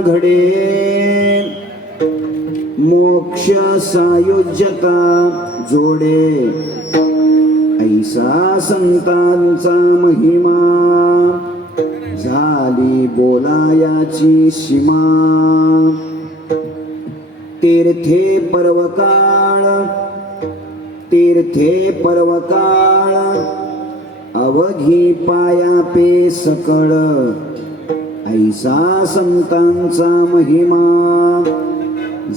घडे मोक्ष सायुज्यता जोडे ऐसा संतांचा महिमा झाली बोलायाची सीमा तीर्थे पर्वकाळ अवघी पाया पे सकळ ऐसा संतांचा महिमा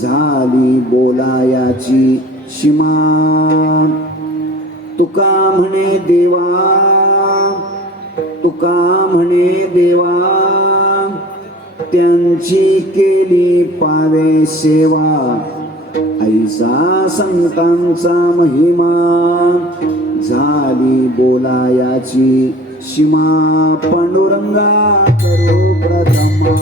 झाली बोलायाची सीमा तुका म्हणे देवा त्यांची केली पावे सेवा ऐसा संतांचा महिमा झाली बोलायाची सीमा पांडुरंगा करू प्रथमा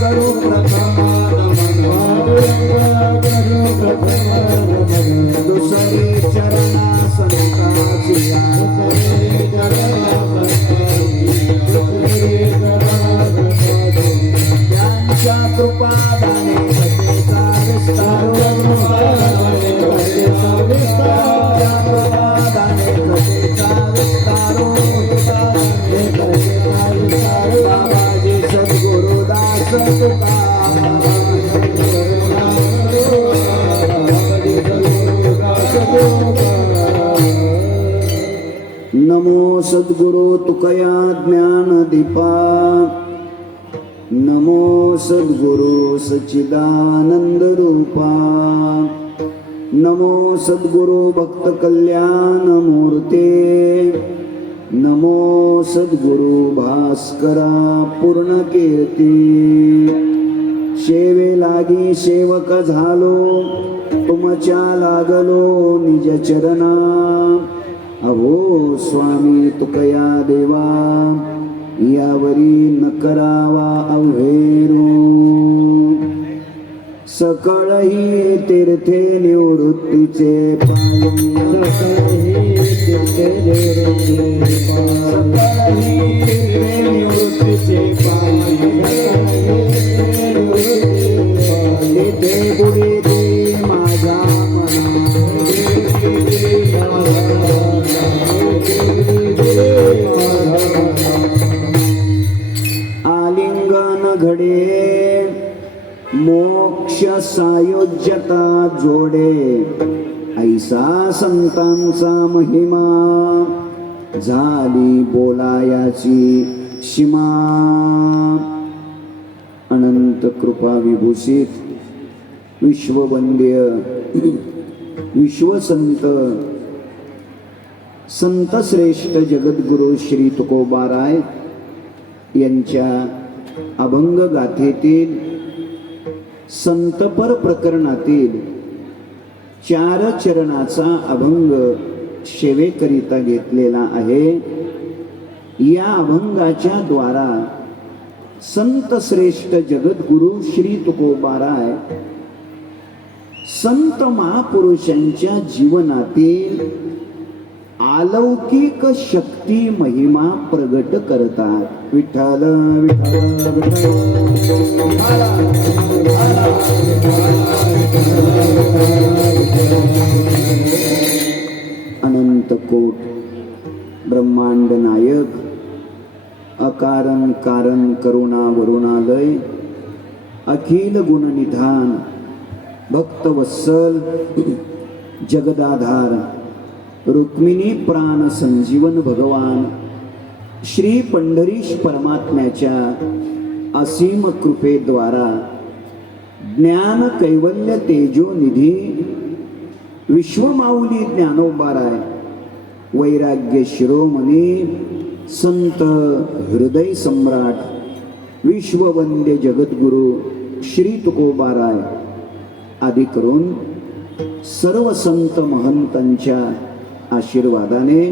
करू प्रथमा दुसरी चरणा संताची त्यांच्या कृपादाने घटेचा विस्तार बाबाजी सद्गुरुदास तुका नमो सद्गुरु तुकया ज्ञान दीपा नमो सद्गुरु सच्चिदानंद रूपा नमो सद्गुरु भक्त कल्याण मूर्ते नमो सद्गुरु भास्करा पूर्ण कीर्ती सेवे लागी सेवक झालो तुमच्या लागलो निज चरणा अहो स्वामी तुकया देवा यावरी न करावा अवहेरू सकळही तीर्थे निवृत्तीचे पायी निवृत्तीचे पायी बुडी दे माझ्या आलिंगन घडे मोक्ष सायुज्यता जोडे ऐसा संतांचा महिमा झाली बोलायाची सीमा अनंत कृपा विभूषित विश्ववंद्य विश्वसंत संत श्रेष्ठ जगद्गुरु श्री तुकोबाराय यांच्या अभंग गाथेतील संतपर प्रकरणातील 4 चरणाचा अभंग सेवेकरिता घेतलेला आहे. या अभंगाच्या द्वारा संत श्रेष्ठ जगद्गुरु श्री तुकोबाराय संत महापुरुषांच्या जीवनातील अलौकिक शक्ती महिमा प्रगट करतात. विठ्ठल विठ्ठल अनंत कोट ब्रह्मांड नायक अकारण कारण करुणा वरुणालय अखिल गुणनिधान भक्तवत्सल जगदाधार रुक्मिणी प्राण संजीवन भगवान श्री पंढरीश परमात्म्याच्या असीम कृपेद्वारा ज्ञान कैवल्य तेजो निधी विश्वमाऊली ज्ञानोबाराय वैराग्य शिरोमणी संत हृदय सम्राट विश्ववंद्य जगद्गुरु श्री तुकोबाराय आदी करून सर्व संत महंतांच्या आशीर्वादाने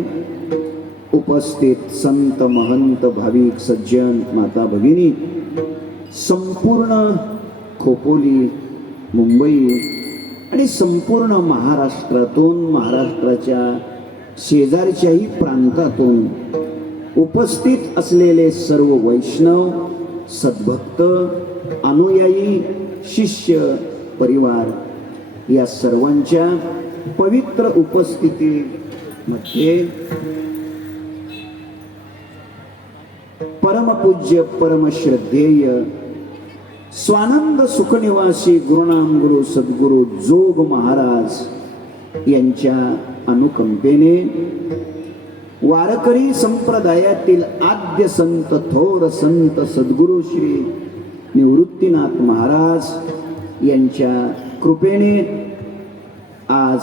उपस्थित संत महंत भाविक सज्जन माता भगिनी संपूर्ण खोपोली मुंबई आणि संपूर्ण महाराष्ट्रातून महाराष्ट्राच्या शेजारच्याही प्रांतातून उपस्थित असलेले सर्व वैष्णव, सद्भक्त, अनुयायी, शिष्य परिवार या सर्वांच्या पवित्र उपस्थितीमध्ये परमपूज्य परमश्रद्धेय स्वानंद सुखनिवासी गुरुनाम गुरु सद्गुरु जोग महाराज यांच्या अनुकंपेने वारकरी संप्रदायातील आद्य संत थोर संत सद्गुरु श्री निवृत्तीनाथ महाराज यांच्या कृपेने आज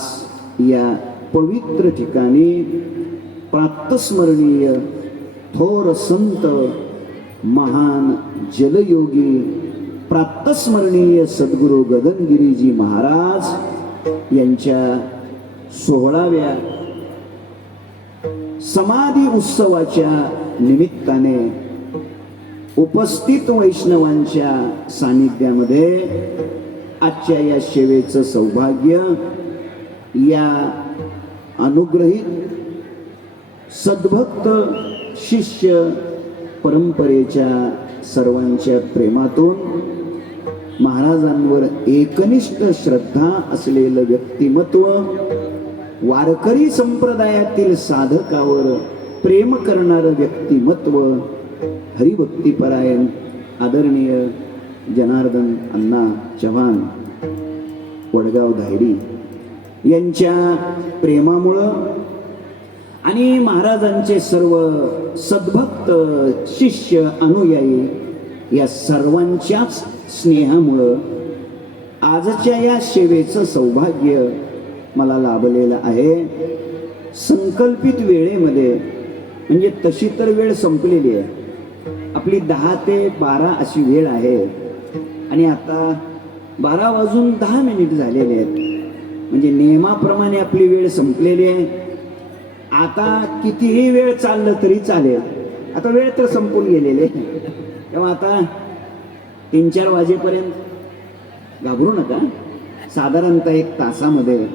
या पवित्र ठिकाणी प्रातस्मरणीय थोर संत महान जलयोगी प्रातस्मरणीय सद्गुरु गगनगिरीजी महाराज यांच्या 16व्या समाधी उत्सवाच्या निमित्ताने उपस्थित वैष्णवांच्या सानिध्यामध्ये आजच्या या सेवेचं सौभाग्य या अनुग्रहित सद्भक्त शिष्य परंपरेच्या सर्वांच्या प्रेमातून महाराजांवर एकनिष्ठ श्रद्धा असलेलं व्यक्तिमत्व, वारकरी संप्रदायातील साधकावर प्रेम करणारं व्यक्तिमत्व, हरिभक्तीपरायण आदरणीय जनार्दन अण्णा चव्हाण वडगाव धायरी यांच्या प्रेमामुळं आणि महाराजांचे सर्व सद्भक्त शिष्य अनुयायी या सर्वांच्याच स्नेहामुळं आजच्या या सेवेचं सौभाग्य मला लाभलेलं आहे. संकल्पित वेळेमध्ये म्हणजे तशी तर वेळ संपलेली आहे, आपली 10 ते 12 अशी वेळ आहे आणि आता 12 वाजून 10 मिनिट झालेले आहेत, म्हणजे नियमाप्रमाणे आपली वेळ संपलेली आहे. आता कितीही वेळ चाललं तरी चालेल, आता वेळ तर संपून गेलेले, तेव्हा आता 3-4 वाजेपर्यंत घाबरू नका. साधारणतः 1 तासामध्ये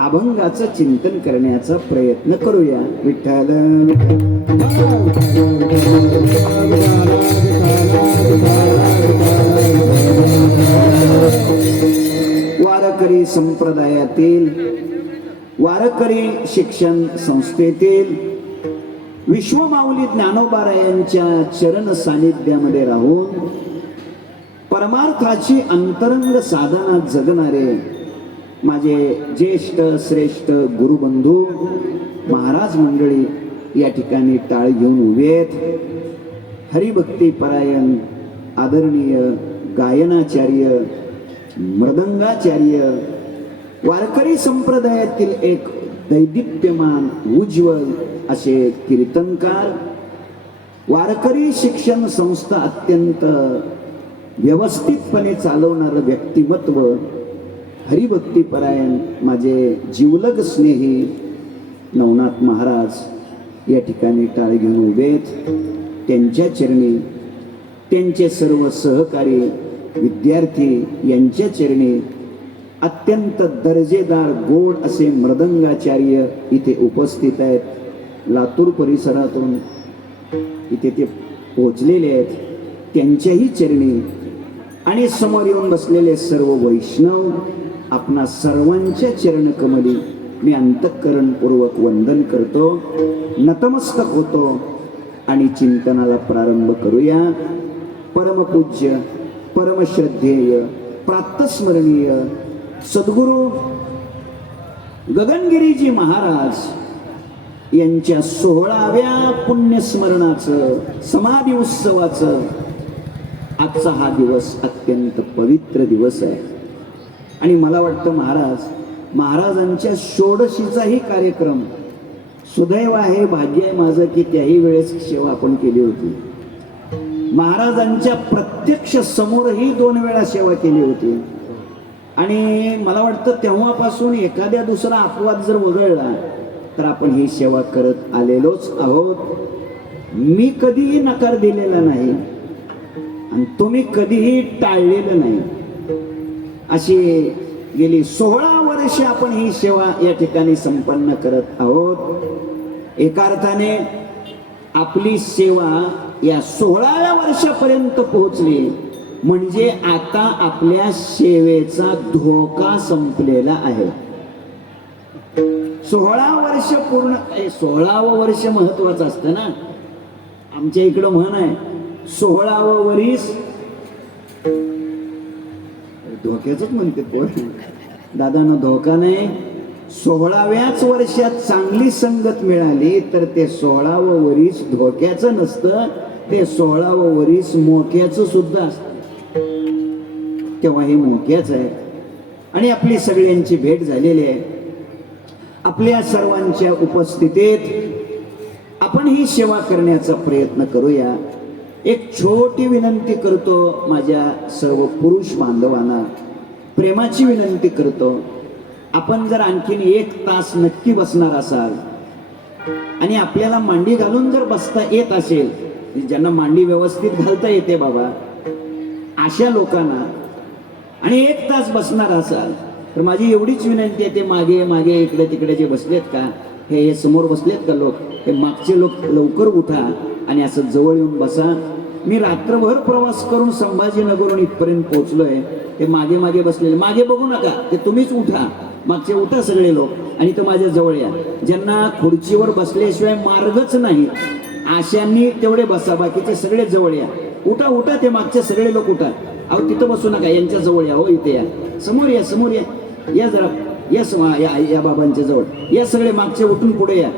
अभंगाचं चिंतन करण्याचा प्रयत्न करूया. विठ्ठल वारकरी संप्रदायातील, वारकरी शिक्षण संस्थेतील विश्वमाऊली ज्ञानोबारायांच्या चरण सानिध्यामध्ये राहून परमार्थाची अंतरंग साधना जगणारे माझे ज्येष्ठ श्रेष्ठ गुरुबंधू महाराज मंडळी या ठिकाणी टाळ घेऊन उभे आहेत. हरिभक्ती परायण आदरणीय गायनाचार्य, मृदंगाचार्य, वारकरी संप्रदायातील एक दैदिप्यमान उज्ज्वल असे कीर्तनकार, वारकरी शिक्षण संस्था अत्यंत व्यवस्थितपणे चालवणारं व्यक्तिमत्व, हरिभक्तीपरायण माझे जीवलग स्नेही नवनाथ महाराज या ठिकाणी टाळ घेऊन उभेत. त्यांच्या चरणी, त्यांचे सर्व सहकारी विद्यार्थी यांच्या चरणी अत्यंत दर्जेदार गोड असे मृदंगाचार्य इथे उपस्थित आहेत. लातूर परिसरातून इथे ते पोहोचलेले आहेत, त्यांच्याही चरणी आणि समोर येऊन बसलेले सर्व वैष्णव आपणा सर्वांच्या चरणकमली मी अंतःकरणपूर्वक वंदन करतो, नतमस्तक होतो आणि चिंतनाला प्रारंभ करूया. परमपूज्य परमश्रद्धेय प्रातस्मरणीय सद्गुरु गगनगिरीजी महाराज यांच्या 16व्या पुण्यस्मरणाचं समाधी उत्सवाचं आजचा हा दिवस अत्यंत पवित्र दिवस आहे. आणि मला वाटतं महाराजांच्या षोडशीचाही कार्यक्रम सुदैव आहे, भाग्य आहे माझं की त्याही वेळेस सेवा आपण केली होती. महाराजांच्या प्रत्यक्ष समोरही 2 वेळा सेवा केली होती. आणि मला वाटतं तेव्हापासून एखाद्या दुसरा अपवाद जर वगळला तर आपण ही सेवा करत आलेलोच आहोत. मी कधीही नकार दिलेला नाही आणि तुम्ही कधीही टाळलेलं नाही. अशी गेली 16 वर्षे आपण ही सेवा या ठिकाणी संपन्न करत आहोत. एका अर्थाने आपली सेवा या 16व्या वर्षापर्यंत पोहोचली म्हणजे आता आपल्या सेवेचा धोका संपलेला आहे. 16 वर्ष पूर्ण, 16वं वर्ष महत्वाचं असतं ना. आमच्या इकडं म्हण आहे 16वं वरीस धोक्याच म्हणते कोण. दादांना धोका नाही. 16व्याच वर्षात चांगली संगत मिळाली तर ते 16वं वरीस धोक्याचं नसतं, ते 16वं वरीस मोक्याचं सुद्धा असतं. तेव्हा हे मोक्याच आहे. आणि आपली सगळ्यांची भेट झालेली आहे. आपल्या सर्वांच्या उपस्थितीत आपण ही सेवा करण्याचा प्रयत्न करूया. एक छोटी विनंती करतो माझ्या सर्व पुरुष बांधवांना, प्रेमाची विनंती करतो. आपण जर आणखीन 1 तास नक्की बसणार असाल आणि आपल्याला मांडी घालून जर बसता येत असेल, ज्यांना मांडी व्यवस्थित घालता येते बाबा अशा लोकांना, आणि 1 तास बसणार असाल तर माझी एवढीच विनंती आहे, ते मागे मागे इकडे तिकडे जे बसलेत का, हे समोर बसलेत का लोक, हे मागचे लोक लवकर उठा आणि असं जवळ येऊन बसा. मी रात्रभर प्रवास करून संभाजीनगरहून इथपर्यंत पोहोचलोय. ते मागे मागे बसलेले मागे बघू नका, ते तुम्हीच उठा, मागचे उठा सगळे लोक आणि तो माझ्या जवळ या. ज्यांना खुर्चीवर बसल्याशिवाय मार्गच नाही अशांनी तेवढे बसा, बाकीचे सगळे जवळ या. उठा उठा, ते मागचे सगळे लोक उठा. अहो तिथं बसू नका, यांच्या जवळ या. हो इथे या, समोर या, समोर या, या जरा या, या बाबांच्या जवळ या. सगळे मागचे उठून पुढे या.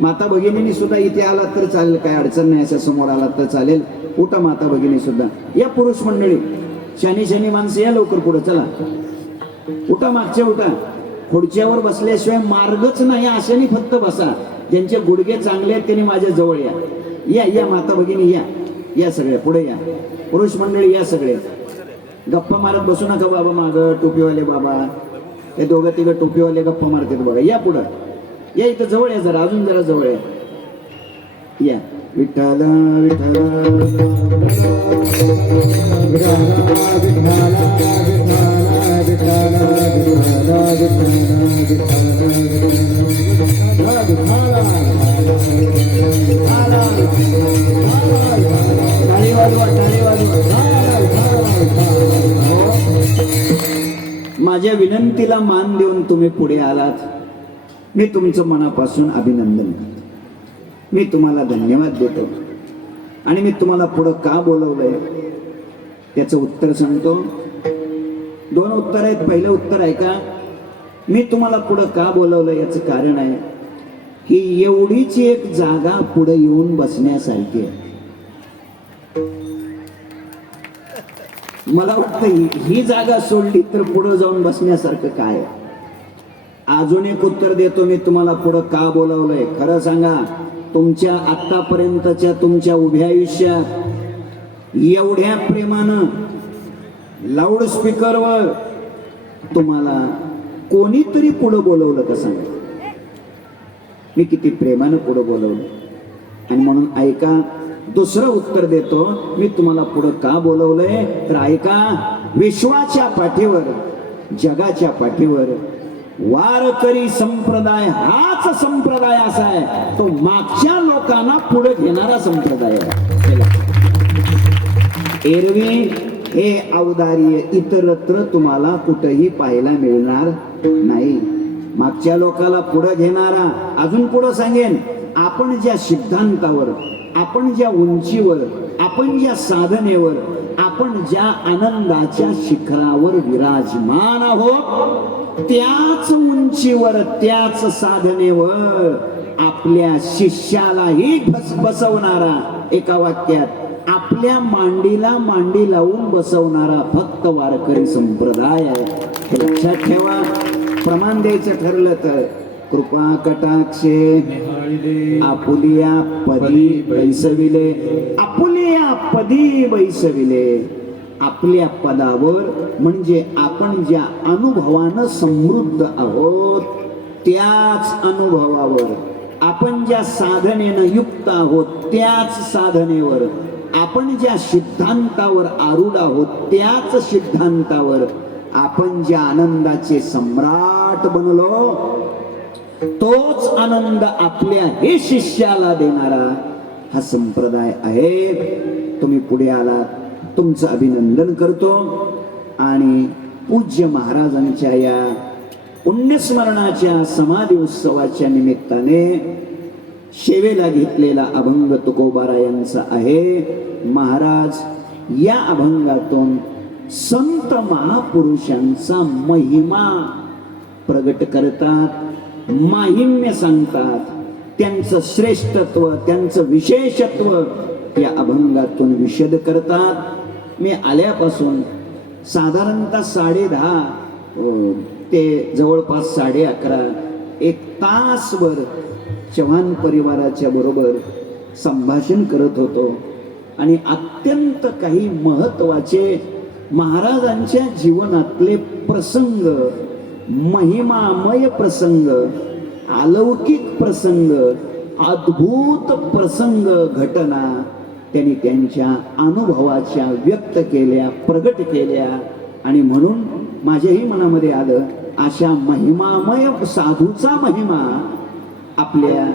माता भगिनींनी सुद्धा इथे आलात तर चालेल, काय अडचण नाही. असं समोर आलात तर चालेल. उठा माता भगिनी सुद्धा या. पुरुष मंडळी, शनी माणसं या लवकर पुढे, चला उठा, मागचे उठा. खुर्च्यावर बसल्याशिवाय मार्गच नाही अशाने फक्त बसा. ज्यांचे गुडघे चांगले आहेत त्यांनी माझ्या जवळ या. या या माता भगिनी या, या सगळे पुढे या. पुरुष मंडळी या सगळे. गप्पा मारत बसू नका बाबा. माग टोपीवाले बाबा, हे दोघं तिघं टोपीवाले गप्पा मारतात बघा. या पुढं या, इथं जवळ या जरा, अजून जरा जवळ या. या. विठ्ठल विठ्ठल माझ्या विनंतीला मान देऊन तुम्ही पुढे आलात. मी तुमचं मनापासून अभिनंदन करतो. मी तुम्हाला धन्यवाद देतो. आणि मी तुम्हाला पुढं का बोलवलंय त्याचं उत्तर सांगतो. 2 उत्तर आहेत. पहिलं उत्तर आहे का, मी तुम्हाला पुढं का बोलवलं याचं कारण आहे की एवढीच एक जागा पुढे येऊन बसण्यासारखी आहे. मला वाटतं ही जागा सोडली तर पुढे जाऊन बसण्यासारखं काय. अजून एक उत्तर देतो मी तुम्हाला पुढं का बोलवलंय. खरं सांगा, तुमच्या आतापर्यंतच्या तुमच्या उभ्या आयुष्यात एवढ्या प्रेमानं लाऊडस्पीकरवर तुम्हाला कोणीतरी पुढं बोलवलं का सांगा. मी किती प्रेमानं पुढं बोलवलं. आणि म्हणून ऐका, दुसरं उत्तर देतो. मी तुम्हाला पुढं का बोलवलंय तर ऐका, विश्वाच्या पाठीवर, जगाच्या पाठीवर वारकरी संप्रदाय हाच संप्रदाय असा आहे, तो मागच्या लोकांना पुढे घेणारा संप्रदाय आहे. एरवी हे औदार्य इतरत्र तुम्हाला कुठेही पाहायला मिळणार नाही. मागच्या लोकाला पुढे घेणारा. अजून पुढे सांगेन, आपण ज्या सिद्धांतावर, आपण ज्या उंचीवर, आपण ज्या साधनेवर, आपण ज्या आनंदाच्या शिखरावर विराजमान आहोत, त्याच उंचीवर, त्याच साधनेवर आपल्या शिष्यालाही बसवणारा, एका वाक्यात आपल्या मांडीला मांडी लावून बसवणारा फक्त वारकरी संप्रदाय आहे. हे लक्षात ठेवा. प्रमाण द्यायचं ठरलं तर कृपा कटाक्षे आपुलिया पदी बैसविले, आपुलिया पदी बैसविले. आपल्या पदावर म्हणजे आपण ज्या अनुभवानं समृद्ध आहोत त्याच अनुभवावर, आपण ज्या साधनेनं युक्त आहोत त्याच साधनेवर, आपण ज्या सिद्धांतावर आरूढ आहोत त्याच सिद्धांतावर, आपण ज्या आनंदाचे सम्राट बनलो तोच आनंद आपल्या हे शिष्याला देणारा, हा संप्रदाय आहे. तुम्ही पुढे आलात, तुमचं अभिनंदन करतो. आणि पूज्य महाराजांच्या या पुण्यस्मरणाच्या समाधी उत्सवाच्या निमित्ताने शेवेला घेतलेला अभंग तुकोबारायांचा आहे. महाराज या अभंगातून संत महापुरुषांचा महिमा प्रगट करतात, माहिम्य सांगतात, त्यांचं श्रेष्ठत्व, त्यांचं विशेषत्व या अभंगातून विशद करतात. मी आल्यापासून साधारणतः 10:30 ते जवळपास 11:30 एक तासभर चव्हाण परिवाराच्या बरोबर संभाषण करत होतो आणि अत्यंत काही महत्वाचे महाराजांच्या जीवनातले प्रसंग, महिमामय प्रसंग, अलौकिक प्रसंग, अद्भुत प्रसंग, घटना त्यांनी त्यांच्या अनुभवाच्या व्यक्त केल्या, प्रगट केल्या. आणि म्हणून माझ्याही मनामध्ये आलं, अशा महिमामय साधूचा महिमा आपल्या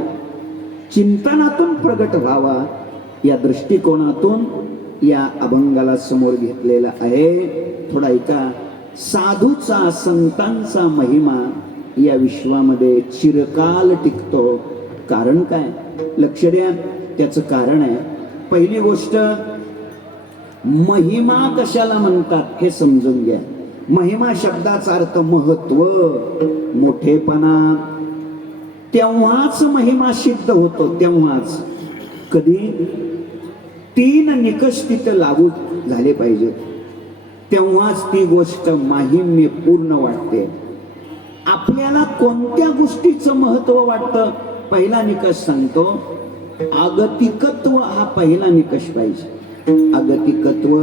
चिंतनातून प्रगट व्हावा या दृष्टिकोनातून या अभंगाला समोर घेतलेला आहे. थोडा ऐका. साधूचा, संतांचा महिमा या विश्वामध्ये चिरकाल टिकतो. कारण काय? लक्ष द्या, त्याचं कारण आहे. पहिली गोष्ट, महिमा कशाला म्हणतात हे समजून घ्या. महिमा शब्दाचा अर्थ महत्व, मोठेपणा. तेव्हाच महिमा सिद्ध होतो. तेव्हाच. कधी? 3 निकष तिथं लागू झाले पाहिजेत, तेव्हाच ती गोष्ट माहिम्य पूर्ण वाटते. आपल्याला कोणत्या गोष्टीचं महत्व वाटतं? पहिला निकष सांगतो, आगतिकत्व हा पहिला निकष पाहिजे. आगतिकत्व.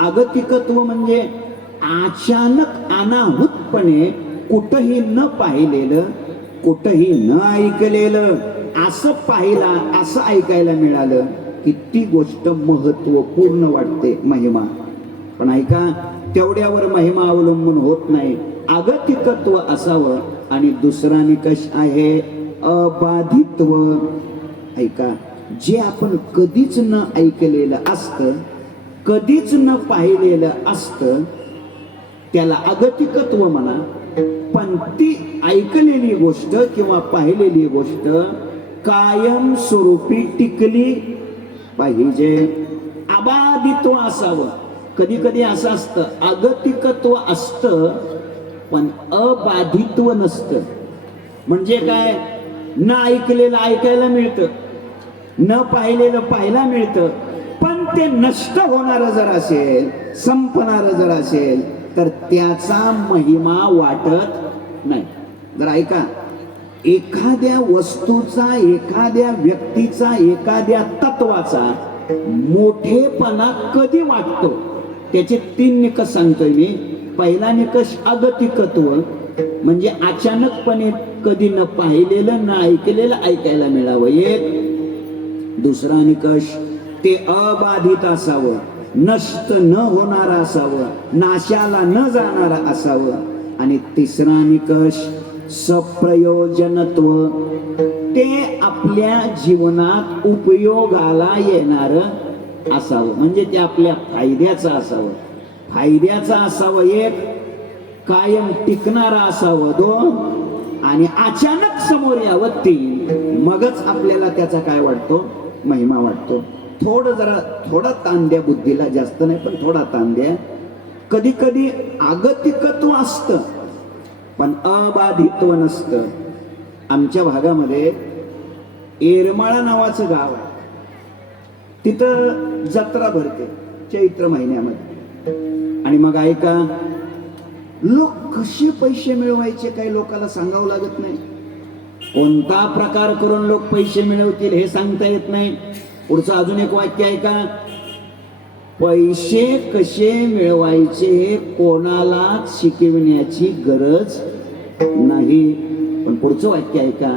आगतिकत्व म्हणजे अचानक अनाहूतपणे कुठंही न पाहिलेलं, कुठंही न ऐकलेलं, असं पाहिला, असं ऐकायला मिळालं की ती गोष्ट महत्वपूर्ण वाटते, महिमा. पण ऐका, तेवढ्यावर महिमा अवलंबून होत नाही, आगतिकत्व असावं. आणि दुसरा निकष आहे अबाधित्व. ऐका, जे आपण कधीच न ऐकलेलं असतं, कधीच न पाहिलेलं असतं, त्याला अगतिकत्व म्हणा. पण ती ऐकलेली गोष्ट किंवा पाहिलेली गोष्ट कायम स्वरूपी टिकली पाहिजे. अबाधित्व असावं. कधी कधी असं असतं, अगतिकत्व असतं पण अबाधित्व नसतं. म्हणजे काय? न ऐकलेलं ऐकायला मिळतं, न पाहिलेलं पाहायला मिळतं, पण ते नष्ट होणारं जर असेल, संपणारं जर असेल, तर त्याचा महिमा वाटत नाही. जर ऐका, एखाद्या वस्तूचा, एखाद्या व्यक्तीचा, एखाद्या तत्वाचा मोठेपणा कधी वाटतो? त्याचे 3 निकष सांगतोय मी. पहिला निकष अगतिकत्व, म्हणजे अचानकपणे कधी न पाहिलेलं, न ऐकलेलं ऐकायला मिळावं, एक. दुसरा निकष, ते अबाधित असावं, नष्ट न होणारा असावं, नाशाला न जाणारा असावं. आणि तिसरा निकष सप्रयोजनत्व, ते आपल्या जीवनात उपयोगाला येणारं असावं, म्हणजे ते आपल्या फायद्याचं असावं. फायद्याचं असावं एक, कायम टिकणारा असावं दोन, आणि अचानक समोर यावं तीन. मगच आपल्याला त्याचा काय वाटतो? महिमा वाटतो. थोडा ताण द्या बुद्धीला, जास्त नाही पण थोडा ताण द्या. कधी कधी आगतिकत्व असतं पण अबाधित्व नसतं. आमच्या भागामध्ये येरमाळा नावाचं गाव आहे, तिथं जत्रा भरते चैत्र महिन्यामध्ये. आणि मग ऐका, लोक कसे पैसे मिळवायचे काही लोकांना सांगावं लागत नाही. कोणता प्रकार करून लोक पैसे मिळवतील हे सांगता येत नाही. पुढचं अजून एक वाक्य ऐका, पैसे कसे मिळवायचे हे कोणालाच शिकविण्याची गरज नाही. पण पुढचं वाक्य ऐका,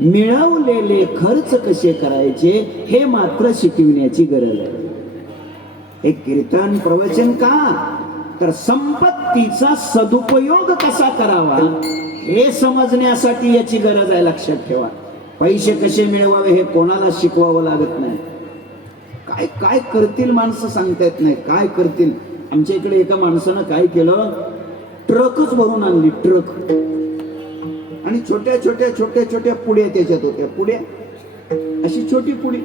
मिळवलेले खर्च कसे करायचे हे मात्र शिकविण्याची गरज आहे. हे कीर्तन प्रवचन का? तर संपत्तीचा सदुपयोग कसा करावा हे समजण्यासाठी याची गरज आहे. लक्षात ठेवा, पैसे कसे मिळवावे हे कोणाला शिकवावं लागत नाही. काय काय करतील माणसं सांगता येत नाही, काय करतील. आमच्या इकडे एका माणसानं काय केलं, ट्रकच भरून आणली, ट्रक. आणि छोट्या छोट्या छोट्या छोट्या पुड्या त्याच्यात होत्या, पुड्या अशी छोटी पुडी,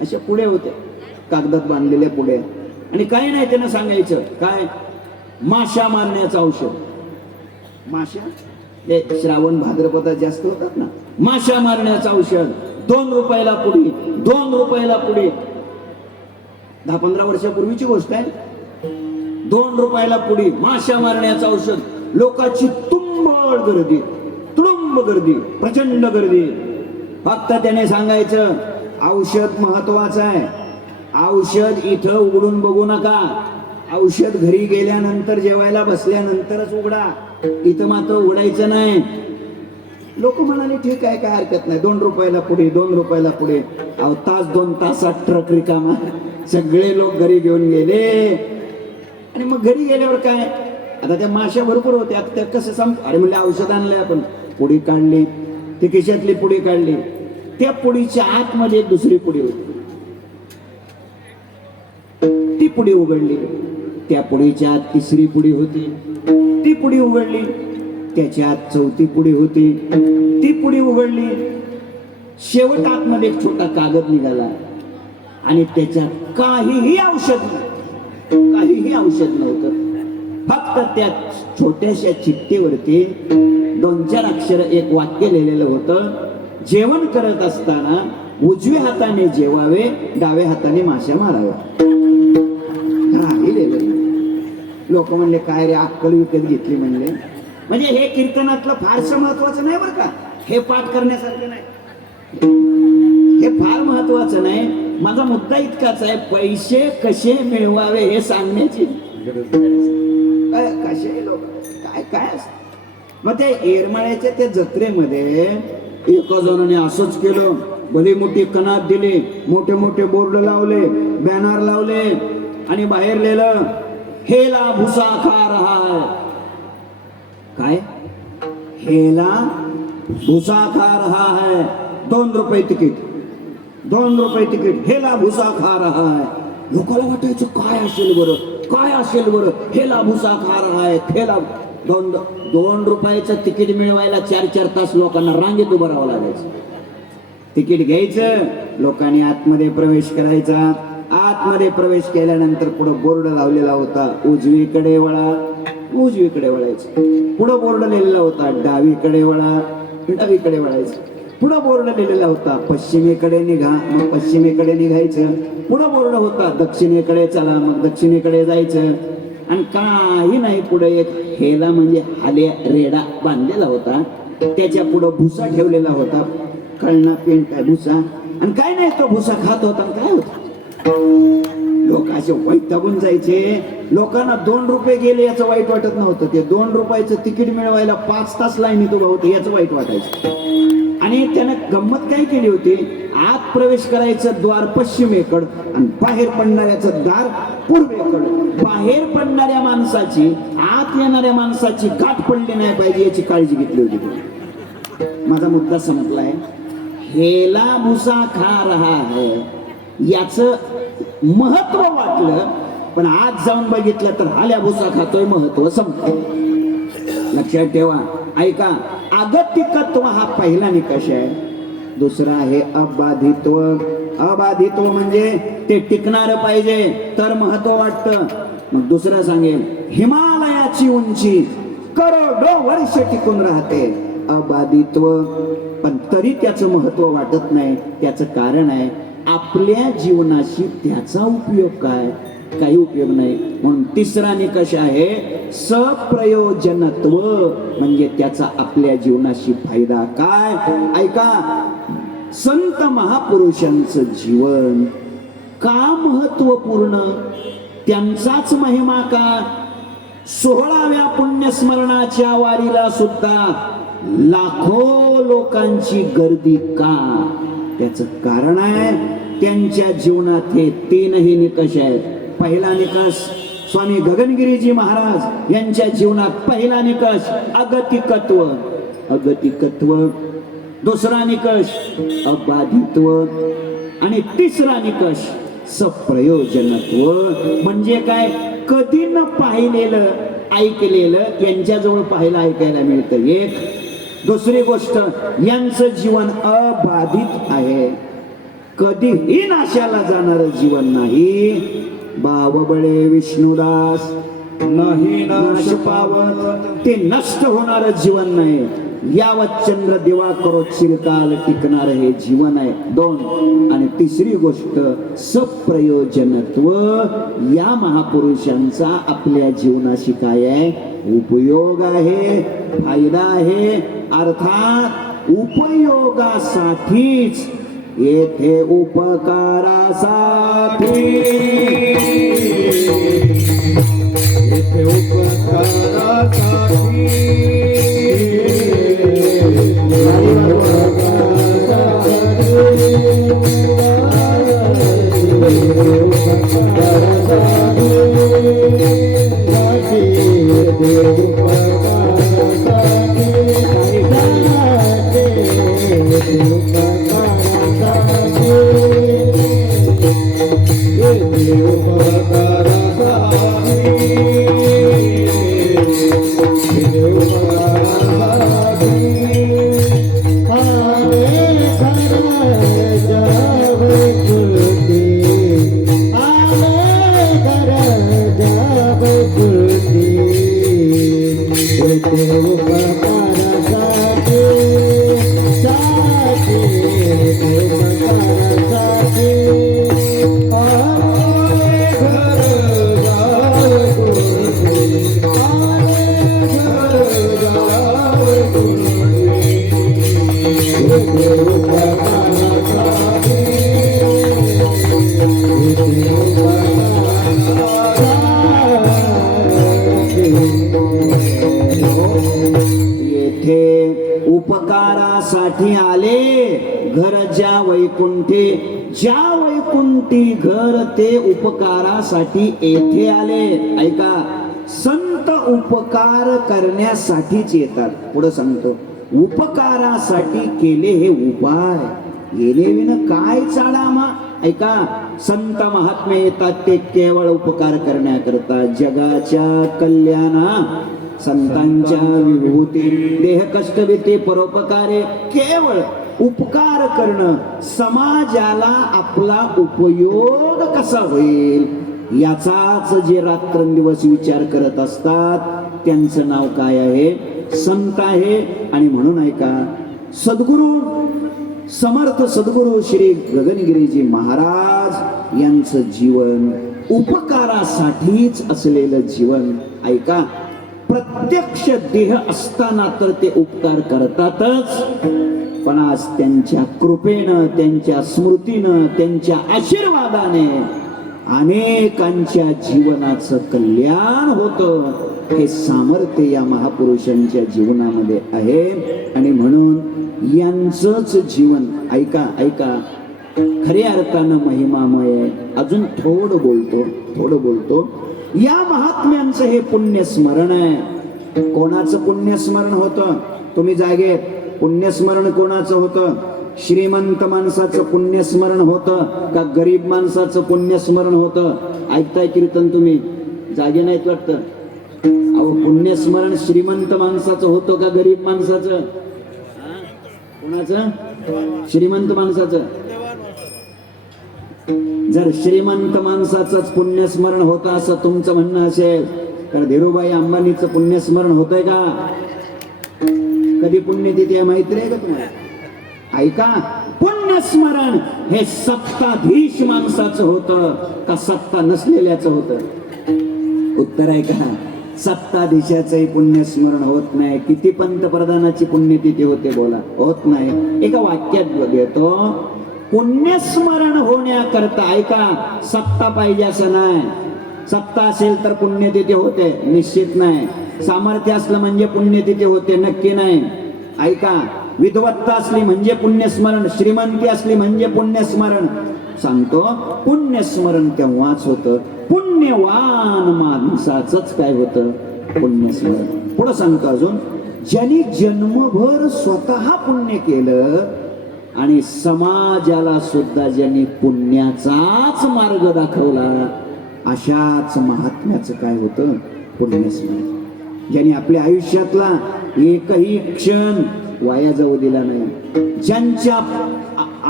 अशा पुड्या होत्या, कागदात बांधलेल्या पुड्या. आणि काही नाही त्यानं सांगायचं, काय माशा मारण्याचं औषध. माशा ते श्रावण भाद्रपदात जास्त होतात ना, माशा मारण्याचं औषध 2 रुपयाला पुडी, 2 रुपयाला पुडी. 10-15 वर्षापूर्वीची गोष्ट आहे. 2 रुपयाला पुडी, माशा मारण्याचं औषध. लोकांची तुंबळ गर्दी, तुडुंब गर्दी, प्रचंड गर्दी. फक्त त्याने सांगायचं, औषध महत्वाचं आहे, औषध इथं उघडून बघू नका, औषध घरी गेल्यानंतर जेवायला बसल्यानंतरच उघडा, इथं मात्र उघडायचं नाही. लोक म्हणाले ठीक आहे, काय हरकत नाही, 2 रुपयाला पुढे, 2 रुपयाला पुढे. अहो तास 2 तासात ट्रक रिकामा. सगळे लोक घरी घेऊन गेले. आणि मग घरी गेल्यावर काय, आता त्या माश्या भरपूर होत्या, त्या कसं अरे म्हणले औषध आणलंय आपण. पुडी काढली, ती खिशातली पुडी काढली, त्या पुडीच्या आतमध्ये एक दुसरी पुडी होती. ती पुडी उघडली, त्या पुडीच्या आत तिसरी पुडी होती. ती पुडी उघडली, त्याच्या आत चौथी पुडी होती. ती पुडी उघडली, शेवट आतमध्ये एक छोटा कागद निघाला आणि त्याच्यात काहीही औषध नव्हतं, काहीही औषध नव्हतं. फक्त त्या छोट्याशा चिठ्ठीवरती 2-4 अक्षर, एक वाक्य लिहिलेलं होतं, जेवण करत असताना उजव्या हाताने जेवावे, डाव्या हाताने माश्या माराव्या. लोक म्हणले काय रे, अक्कल विकत घेतली म्हणले. म्हणजे हे कीर्तनातलं फारसं महत्वाचं नाही बरं का, हे पाठ करण्यासारखं नाही, हे फार महत्वाचं नाही. माझा मुद्दा इतकाच आहे, पैसे कसे मिळवावे हे सांगण्याची कसे लोक काय काय असत. मग त्या येरमाळ्याच्या त्या जत्रेमध्ये एका जणाने असंच केलं, भली मोठी कणात दिली, मोठे मोठे बोर्ड लावले, बॅनर लावले आणि बाहेर लिहिलं, हेला भुसा खा रहा है. काय, हेला भुसा खा रहा है, 2 रुपये तिकीट, 2 रुपये तिकीट, हेला भुसा खा रहा है. लोकांना वाटायचं काय असेल बरं, काय असेल बरं, हेला भुसा खा रहा है, हेला. 2 रुपयाचं तिकीट मिळवायला 4-4 तास लोकांना रांगेत उभं राहावं लागायचं. तिकीट घ्यायचं, लोकांनी आतमध्ये प्रवेश करायचा. आतमध्ये प्रवेश केल्यानंतर पुढे बोर्ड लावलेला होता, उजवीकडे वळा, उजवीकडे वळायचं. पुढे बोर्ड लिहिलेला होता, डावीकडे वळा, डावीकडे वळायचं. पुढे बोर्ड लिहिलेला होता, पश्चिमेकडे निघा, मग पश्चिमेकडे निघायचं. पुढे बोर्ड होता, दक्षिणेकडे चला, मग दक्षिणेकडे जायचं. आणि काही नाही, पुढे एक हेला म्हणजे हाल्या रेडा बांधलेला होता, त्याच्या पुढे भुसा ठेवलेला होता, कळणा पेंट काय भुसा. आणि काय नाही, तो भुसा खात होता. काय होता, लोक असे वैतागून जायचे. लोकांना 2 रुपये गेले याचं वाईट वाटत नव्हतं, ते 2 रुपयाचं तिकीट मिळवायला 5 तास लाईनीत उभा होतं याचं वाईट वाटायचं. आणि त्यानं गंमत काय केली होती, आत प्रवेश करायचं द्वार पश्चिमेकडं आणि बाहेर पडणाऱ्याचं दार पूर्वेकडं. बाहेर पडणाऱ्या माणसाची, आत येणाऱ्या माणसाची गाठ पडली नाही पाहिजे याची काळजी घेतली होती. माझा मुद्दा संपलाय. हेला भुसा खा रहा है याचं महत्व वाटलं, पण आज जाऊन बघितलं तर हाल्या भुसा खातोय, महत्व संपलं. लक्षात ठेवा, ऐका. अगतिकत्व हा पहिला निकष आहे. दुसरा आहे अबाधित्व. अबाधित्व म्हणजे ते टिकणार पाहिजे तर महत्व वाटतं. मग दुसरं सांगेल, हिमालयाची उंची करोडो वर्ष टिकून राहते, अबाधित्व. पण तरी त्याचं महत्व वाटत नाही. त्याचं कारण आहे, आपल्या जीवनाशी त्याचा उपयोग काय, काही उपयोग नाही. म्हणून तिसरा निकष आहे सप्रयोजनत्व, म्हणजे त्याचा आपल्या जीवनाशी फायदा काय. ऐका, संत महापुरुषांचं जीवन का महत्वपूर्ण, त्यांचाच महिमा का. 16व्या पुण्यस्मरणाच्या वारीला सुद्धा लाखो लोकांची गर्दी का. त्याचं कारण आहे, त्यांच्या जीवनात हे 3ही निकष आहेत. पहिला निकष स्वामी गगनगिरीजी महाराज यांच्या जीवनात पहिला निकष अगतिकत्व, अगतिकत्व. दुसरा निकष अबाधित्व आणि तिसरा निकष सप्रयोजनत्व म्हणजे काय? कधी न पाहिलेलं ऐकलेलं यांच्याजवळ पाहायला ऐकायला मिळतं. एक दुसरी गोष्ट, यांचं जीवन अबाधित आहे, कधीही नाशाला जाणारं जीवन नाही. बावबळे विष्णुदास नाही नाश पावत, ते नष्ट होणारं जीवन नाही. यावत चंद्र दिवा करो चिरकाल टिकणार हे जीवन आहे. दोन आणि तिसरी गोष्ट, सप्रयोजनत्व. या महापुरुषांचा आपल्या जीवनाशी काय आहे? उपयोग आहे, फायदा आहे. अर्थात उपयोगासाठीच येथे उपकारासाठी, येथे उपकारासाठी उपकारासाठी आले. घर ज्या वैकुंठी, ज्या वैकुंठी घर ते उपकारासाठी येथे आले. ऐका, संत उपकार करण्यासाठीच येतात. पुढे सांगतो, उपकारासाठी केले हे उपाय, येणे विन काय चाळामा. ऐका, संत महात्मे येतात ते केवळ उपकार करण्याकरता. जगाच्या कल्याणा संतांच्या विभूती, देह कष्ट भीती परोपकारे, केवळ उपकार करणं, समाजाला आपला उपयोग कसा होईल याचाच जे रात्रंदिवस विचार करत असतात त्यांचं नाव काय आहे? संत आहे. आणि म्हणून ऐका, सद्गुरु समर्थ सद्गुरु श्री गगनगिरीजी महाराज यांचं जीवन उपकारासाठीच असलेलं जीवन. ऐका, प्रत्यक्ष देह असताना तर ते उपकार करतातच, पण आज त्यांच्या कृपेनं, त्यांच्या स्मृतीनं, त्यांच्या आशीर्वादाने अनेकांच्या जीवनाचं कल्याण होतं. हे सामर्थ्य या महापुरुषांच्या जीवनामध्ये आहे. आणि म्हणून यांचंच जीवन ऐका ऐका खऱ्या अर्थानं महिमामय आहे. अजून थोडं बोलतो. या महात्म्यांचं हे पुण्यस्मरण आहे. कोणाचं पुण्यस्मरण होतं? तुम्ही जागे. पुण्यस्मरण कोणाचं होतं? श्रीमंत माणसाचं पुण्यस्मरण होतं का गरीब माणसाचं पुण्यस्मरण होतं? ऐकताय कीर्तन तुम्ही? जागे नाहीत वाटतं. अहो, पुण्यस्मरण श्रीमंत माणसाचं होतं का गरीब माणसाचं? कोणाचं? श्रीमंत माणसाचं. जर श्रीमंत माणसाचंच पुण्यस्मरण होतं असं तुमचं म्हणणं असेल तर धीरूभाई अंबानीचं पुण्यस्मरण होतंय का? कधी पुण्यतिथी आहे माहिती नाही का तुम्हाला? ऐका, पुण्यस्मरण हे सत्ताधीश माणसाचं होतं का सत्ता नसलेल्याचं होतं? उत्तर आहे का? सत्ताधीशाचंही पुण्यस्मरण होत नाही. किती पंतप्रधानाची पुण्यतिथी होते बोला? होत नाही. एका वाक्यात घेतो, पुण्यस्मरण होण्याकरता ऐका, सत्ता पाहिजे असं नाही. सत्ता असेल तर पुण्यतिथी होते? निश्चित नाही. सामर्थ्य असलं म्हणजे पुण्यतिथी होते? नक्की नाही. ऐका, विद्वत्ता असली म्हणजे पुण्यस्मरण, श्रीमंती असली म्हणजे पुण्यस्मरण. सांगतो, पुण्यस्मरण तेव्हाच होतं पुण्यवान माणसाचंच काय होतं? पुण्यस्मरण. पुढे सांगतो अजून, ज्यांनी जन्मभर स्वतः पुण्य केलं आणि समाजाला सुद्धा ज्यांनी पुण्याचाच मार्ग दाखवला, अशाच महात्म्याचं काय होतं, पुण्यस्मरण. ज्यांनी आपल्या आयुष्यातला एकही क्षण वाया जाऊ दिला नाही, ज्यांच्या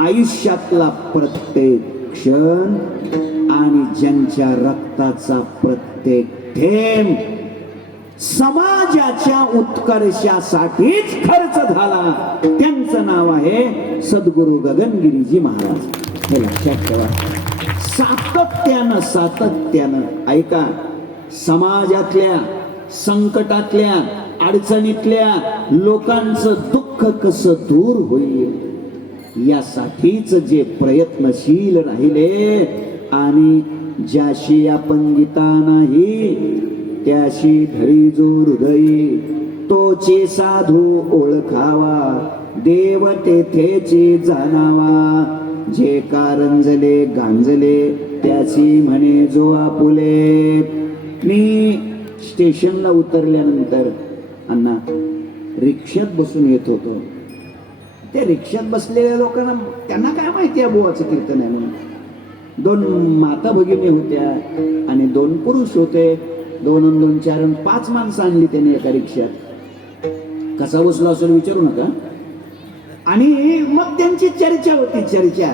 आयुष्यातला प्रत्येक क्षण आणि ज्यांच्या रक्ताचा प्रत्येक थेंब समाजाच्या उत्कर्षासाठीच खर्च झाला, त्यांचं नाव आहे सद्गुरु गगनगिरीजी महाराज. हे लक्षात ठेवा. सातत्यानं ऐका, समाजातल्या संकटातल्या अडचणीतल्या लोकांचं दुःख कसं दूर होईल यासाठीच जे प्रयत्नशील राहिले, आणि ज्याशी आपण गीता नाही त्याशी धरी जो हृदयी, तोचे साधू ओळखावा, देव तेथेची जाणावा, जे कारंजले गांजले त्याची म्हणे जो आपुले. मी स्टेशनला उतरल्यानंतर अण्णा रिक्षात बसून येत होतो. त्या रिक्षात बसलेल्या लोकांना त्यांना काय माहिती आहे बुवाचं कीर्तन आहे म्हणून. 2 माता भगिनी होत्या आणि 2 पुरुष होते. 2 आणि 2 4 आणि 5 माणसं आणली त्यांनी एका रिक्षात. कसा बसला असेल विचारू नका. आणि मग त्यांची चर्चा होती. चर्चा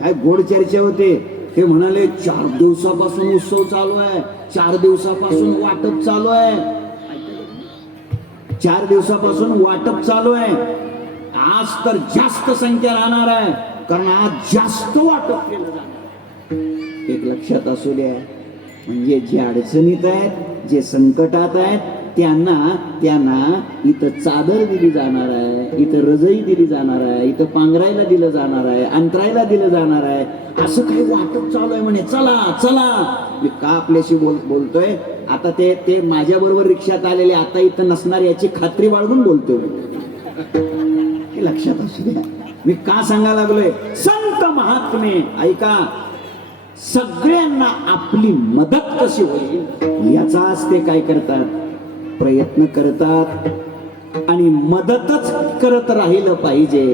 काय गोड चर्चा होते. ते म्हणाले 4 दिवसापासून उत्सव चालू आहे, 4 दिवसापासून वाटप चालू आहे, 4 दिवसापासून वाटप चालू आहे. आज तर जास्त संख्या राहणार आहे, कारण आज जास्त वाटप केलं जाणार. एक लक्षात असू द्या, म्हणजे जे अडचणीत आहेत, जे संकटात आहेत, त्यांना इथं चादर दिली जाणार आहे, इथं रजई दिली जाणार आहे, इथं पांघरायला दिलं जाणार आहे, अंतरायला दिलं जाणार आहे. असं काही वाटप चालू आहे म्हणे. चला चला. मी का आपल्याशी बोलतोय आता, ते माझ्या बरोबर रिक्षात आलेले आता इथं नसणार याची खात्री बाळगून बोलतोय. हे लक्षात असू द्या. मी का सांगायला लागलोय, संत महात्मे ऐका, सगळ्यांना आपली मदत कशी होईल याचाच ते काय करतात, प्रयत्न करतात. आणि मदतच करत राहिलं पाहिजे,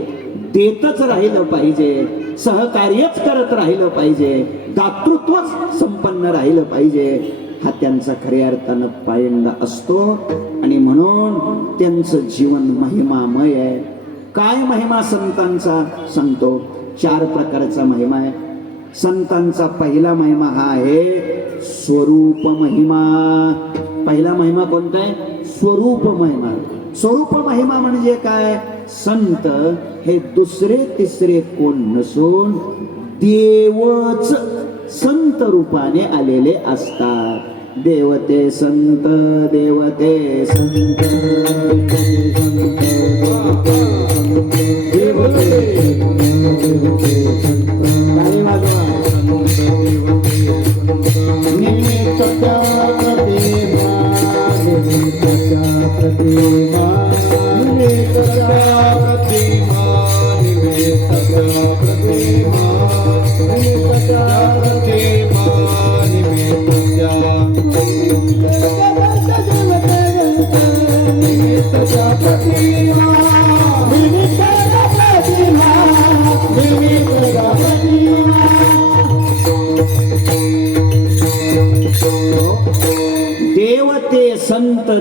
देतच राहिलं पाहिजे, सहकार्यच करत राहिलं पाहिजे, दातृत्वच संपन्न राहिलं पाहिजे. हा त्यांचा खऱ्या अर्थानं पायंडा असतो. आणि म्हणून त्यांचं जीवन महिमामय आहे. काय महिमा संतांचा सांगतो. 4 प्रकारचा महिमा आहे संतांचा. पहिला महिमा हा आहे स्वरूप महिमा. पहिला महिमा कोणता आहे, स्वरूप महिमा. स्वरूप महिमा म्हणजे काय, संत हे दुसरे तिसरे कोण नसून देवच संत रूपाने आलेले असतात. देवते संत, देवते संत,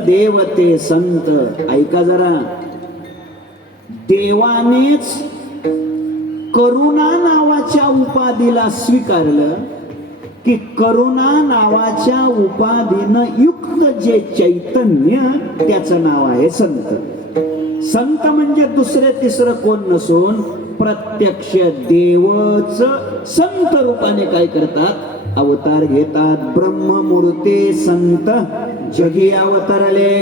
देवते संत. ऐका जरा, देवानेच करुणा नावाच्या उपाधीला स्वीकारलं की करुणा नावाच्या उपाधीनं युक्त जे चैतन्य त्याचं नाव आहे संत. संत म्हणजे दुसरे तिसरं कोण नसून प्रत्यक्ष देवच संत रूपाने काय करतात, अवतार घेतात. ब्रह्ममूर्ती संत जगी अवतरले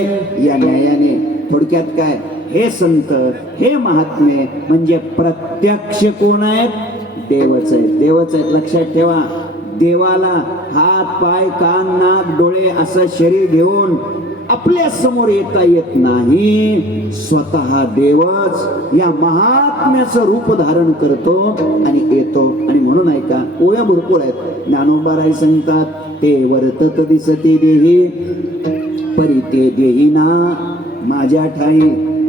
या न्यायाने. थोडक्यात काय, हे संत हे महात्मे म्हणजे प्रत्यक्ष कोण आहेत, देवच आहेत. देवच आहेत. लक्षात ठेवा, देवाला हात पाय कान नाक डोळे असं शरीर घेऊन आपल्या समोर येता येत नाही. स्वतः देवच या महात्म्याचं रूप धारण करतो आणि येतो. आणि म्हणून ऐका, ओव्या भरपूर आहेत. ज्ञानोबाराय सांगतात, ते वर्तत दिसते देही परिते देहीना माझ्या ठाई,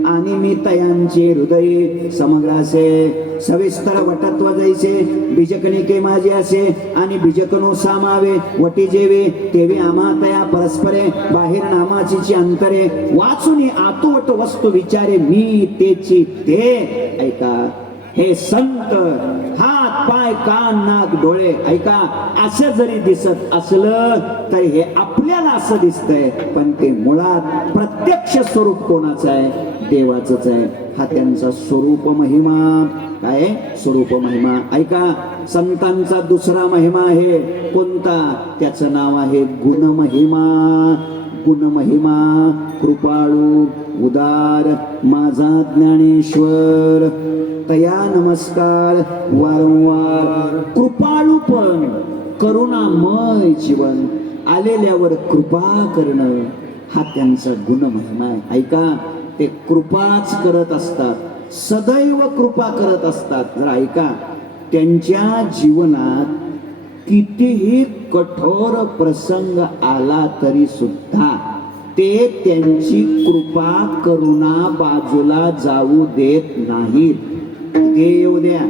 आणि मी तयांचे हृदय समग्रासे सविस्तर वटत्व जैसे बीजकणिके माझे असे आणि बीजकणो सामावे वटी जेवे तेवे आम्हा तया परस्परे बाहेर नामाची अंतरे वाचून आतोवट वस्तू विचारे मी तेची ते ऐका हे संत हात पाय कान नाक डोळे ऐका असं जरी दिसत असलं तरी हे आपल्याला असं दिसतंय पण ते मुळात प्रत्यक्ष स्वरूप कोणाचं आहे देवाचंच आहे हा त्यांचा स्वरूप महिमा काय स्वरूप महिमा ऐका संतांचा दुसरा महिमा आहे कोणता त्याचं नाव आहे गुण महिमा गुण महिमा कृपाळू उदार माझा ज्ञानेश्वर तया नमस्कार वारंवार कृपाळूपण करुणामय जीवन आलेल्यावर कृपा करणं हा त्यांचा गुण महिमा आहे ऐका ते कृपाच करत असतात सदैव कृपा करत असतात जरा ऐका त्यांच्या जीवनात कितीही कठोर प्रसंग आला तरी सुद्धा ते त्यांची कृपा करुणा बाजूला जाऊ देत नाहीत ते येऊ द्या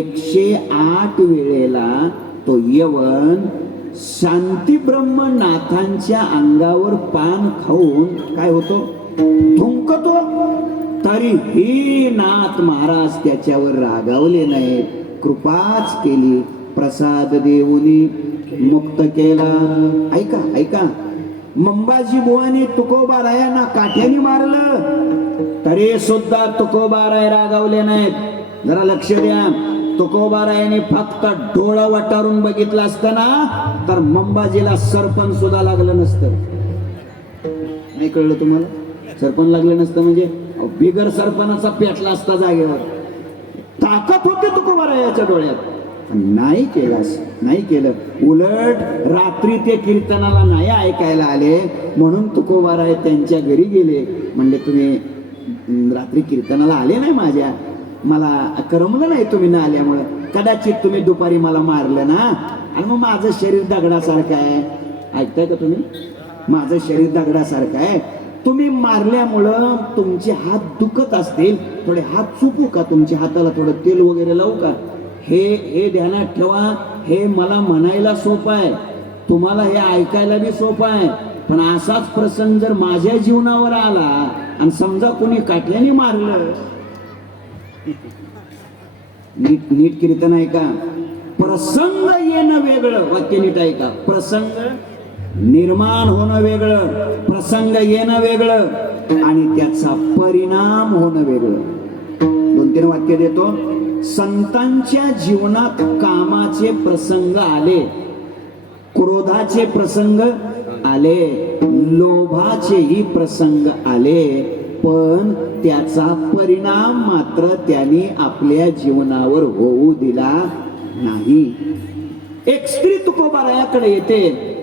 108 वेळेला तो यवन शांती ब्रह्मनाथांच्या अंगावर पान खाऊन काय होतो थुंकतो तरीही नाथ महाराज त्याच्यावर रागावले नाहीत कृपाच केली प्रसाद देऊनी मुक्त केला ऐका ऐका मंबाजी बुवानी तुकोबारायांना काठ्याने मारलं तरी सुद्धा तुकोबाराय रागावले नाहीत जरा लक्ष द्या तुकोबारायाने फक्त डोळा वटारून बघितलं असताना तर मंबाजीला सरपण सुद्धा लागलं नसतं नाही कळलं तुम्हाला सरपण लागलं नसतं म्हणजे बिगर सरपणाचा पेटला असता जागेवर ताकद होती तुकोबारायाच्या डोळ्यात नाही केलास नाही केलं उलट रात्री ते कीर्तनाला नाही ऐकायला आले म्हणून तुकोबाराय त्यांच्या घरी गेले म्हणले तुम्ही रात्री कीर्तनाला आले नाही माझ्या मला करमलं नाही तुम्ही न आल्यामुळं कदाचित तुम्ही दुपारी मला मारलं ना आणि मग माझं शरीर दगडासारखं आहे ऐकताय का तुम्ही माझं शरीर दगडासारखं आहे तुम्ही मारल्यामुळं तुमचे हात दुखत असतील थोडे हात चुपू का तुमच्या हाताला थोडं तेल वगैरे लावू का हे ध्यानात ठेवा हे मला म्हणायला सोपं आहे तुम्हाला हे ऐकायला बी सोपं आहे पण असाच प्रसंग जर माझ्या जीवनावर आला आणि समजा कोणी काठ्याने मारलं नीट नीट कीर्तन ऐका प्रसंग येणं वेगळं वाक्य नीट ऐका प्रसंग निर्माण होणं वेगळं प्रसंग येणं वेगळं आणि त्याचा परिणाम होणं वेगळं 2-3 वाक्य देतो संतांच्या जीवनात कामाचे प्रसंग आले क्रोधाचे प्रसंग आले लोभाचेही प्रसंग आले पण त्याचा परिणाम मात्र त्यांनी आपल्या जीवनावर होऊ दिला नाही एक स्त्री तुकोबारायाकडे येते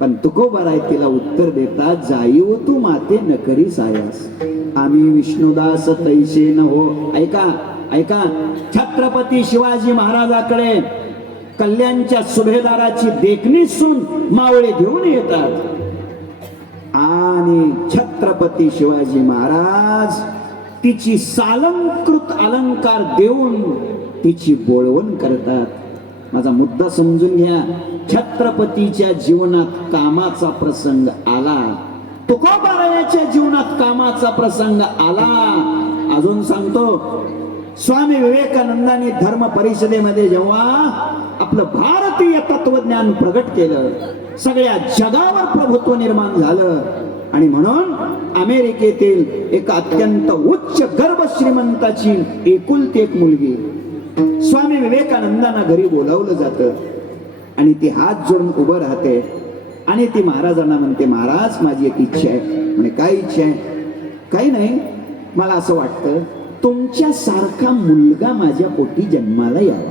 पण तुकोबाराय तिला उत्तर देतात जाईव तू माते नकरी सायास आम्ही विष्णुदास तैसे न हो ऐका ऐका छत्रपती शिवाजी महाराजाकडे कल्याणच्या सुभेदाराची देखणी सून मावळे घेऊन येतात आणि छत्रपती शिवाजी महाराज तिची सालंकृत अलंकार देऊन तिची बोळवण करतात माझा मुद्दा समजून घ्या छत्रपतीच्या जीवनात कामाचा प्रसंग आला तुकोबारायाच्या जीवनात कामाचा प्रसंग आला अजून सांगतो स्वामी विवेकानंदांनी धर्म परिषदेमध्ये जेव्हा आपलं भारतीय तत्वज्ञान प्रगट केलं सगळ्या जगावर प्रभुत्व निर्माण झालं आणि म्हणून अमेरिकेतील एका अत्यंत उच्च गर्भ श्रीमंताची एकुलती एक मुलगी स्वामी विवेकानंदांना घरी बोलावलं जातं आणि ती हात जोडून उभं राहते आणि ती महाराजांना म्हणते महाराज माझी एक इच्छा आहे म्हणे काय इच्छा आहे काही नाही मला असं वाटतं तुमच्या सारखा मुलगा माझ्या पोटी जन्माला यावा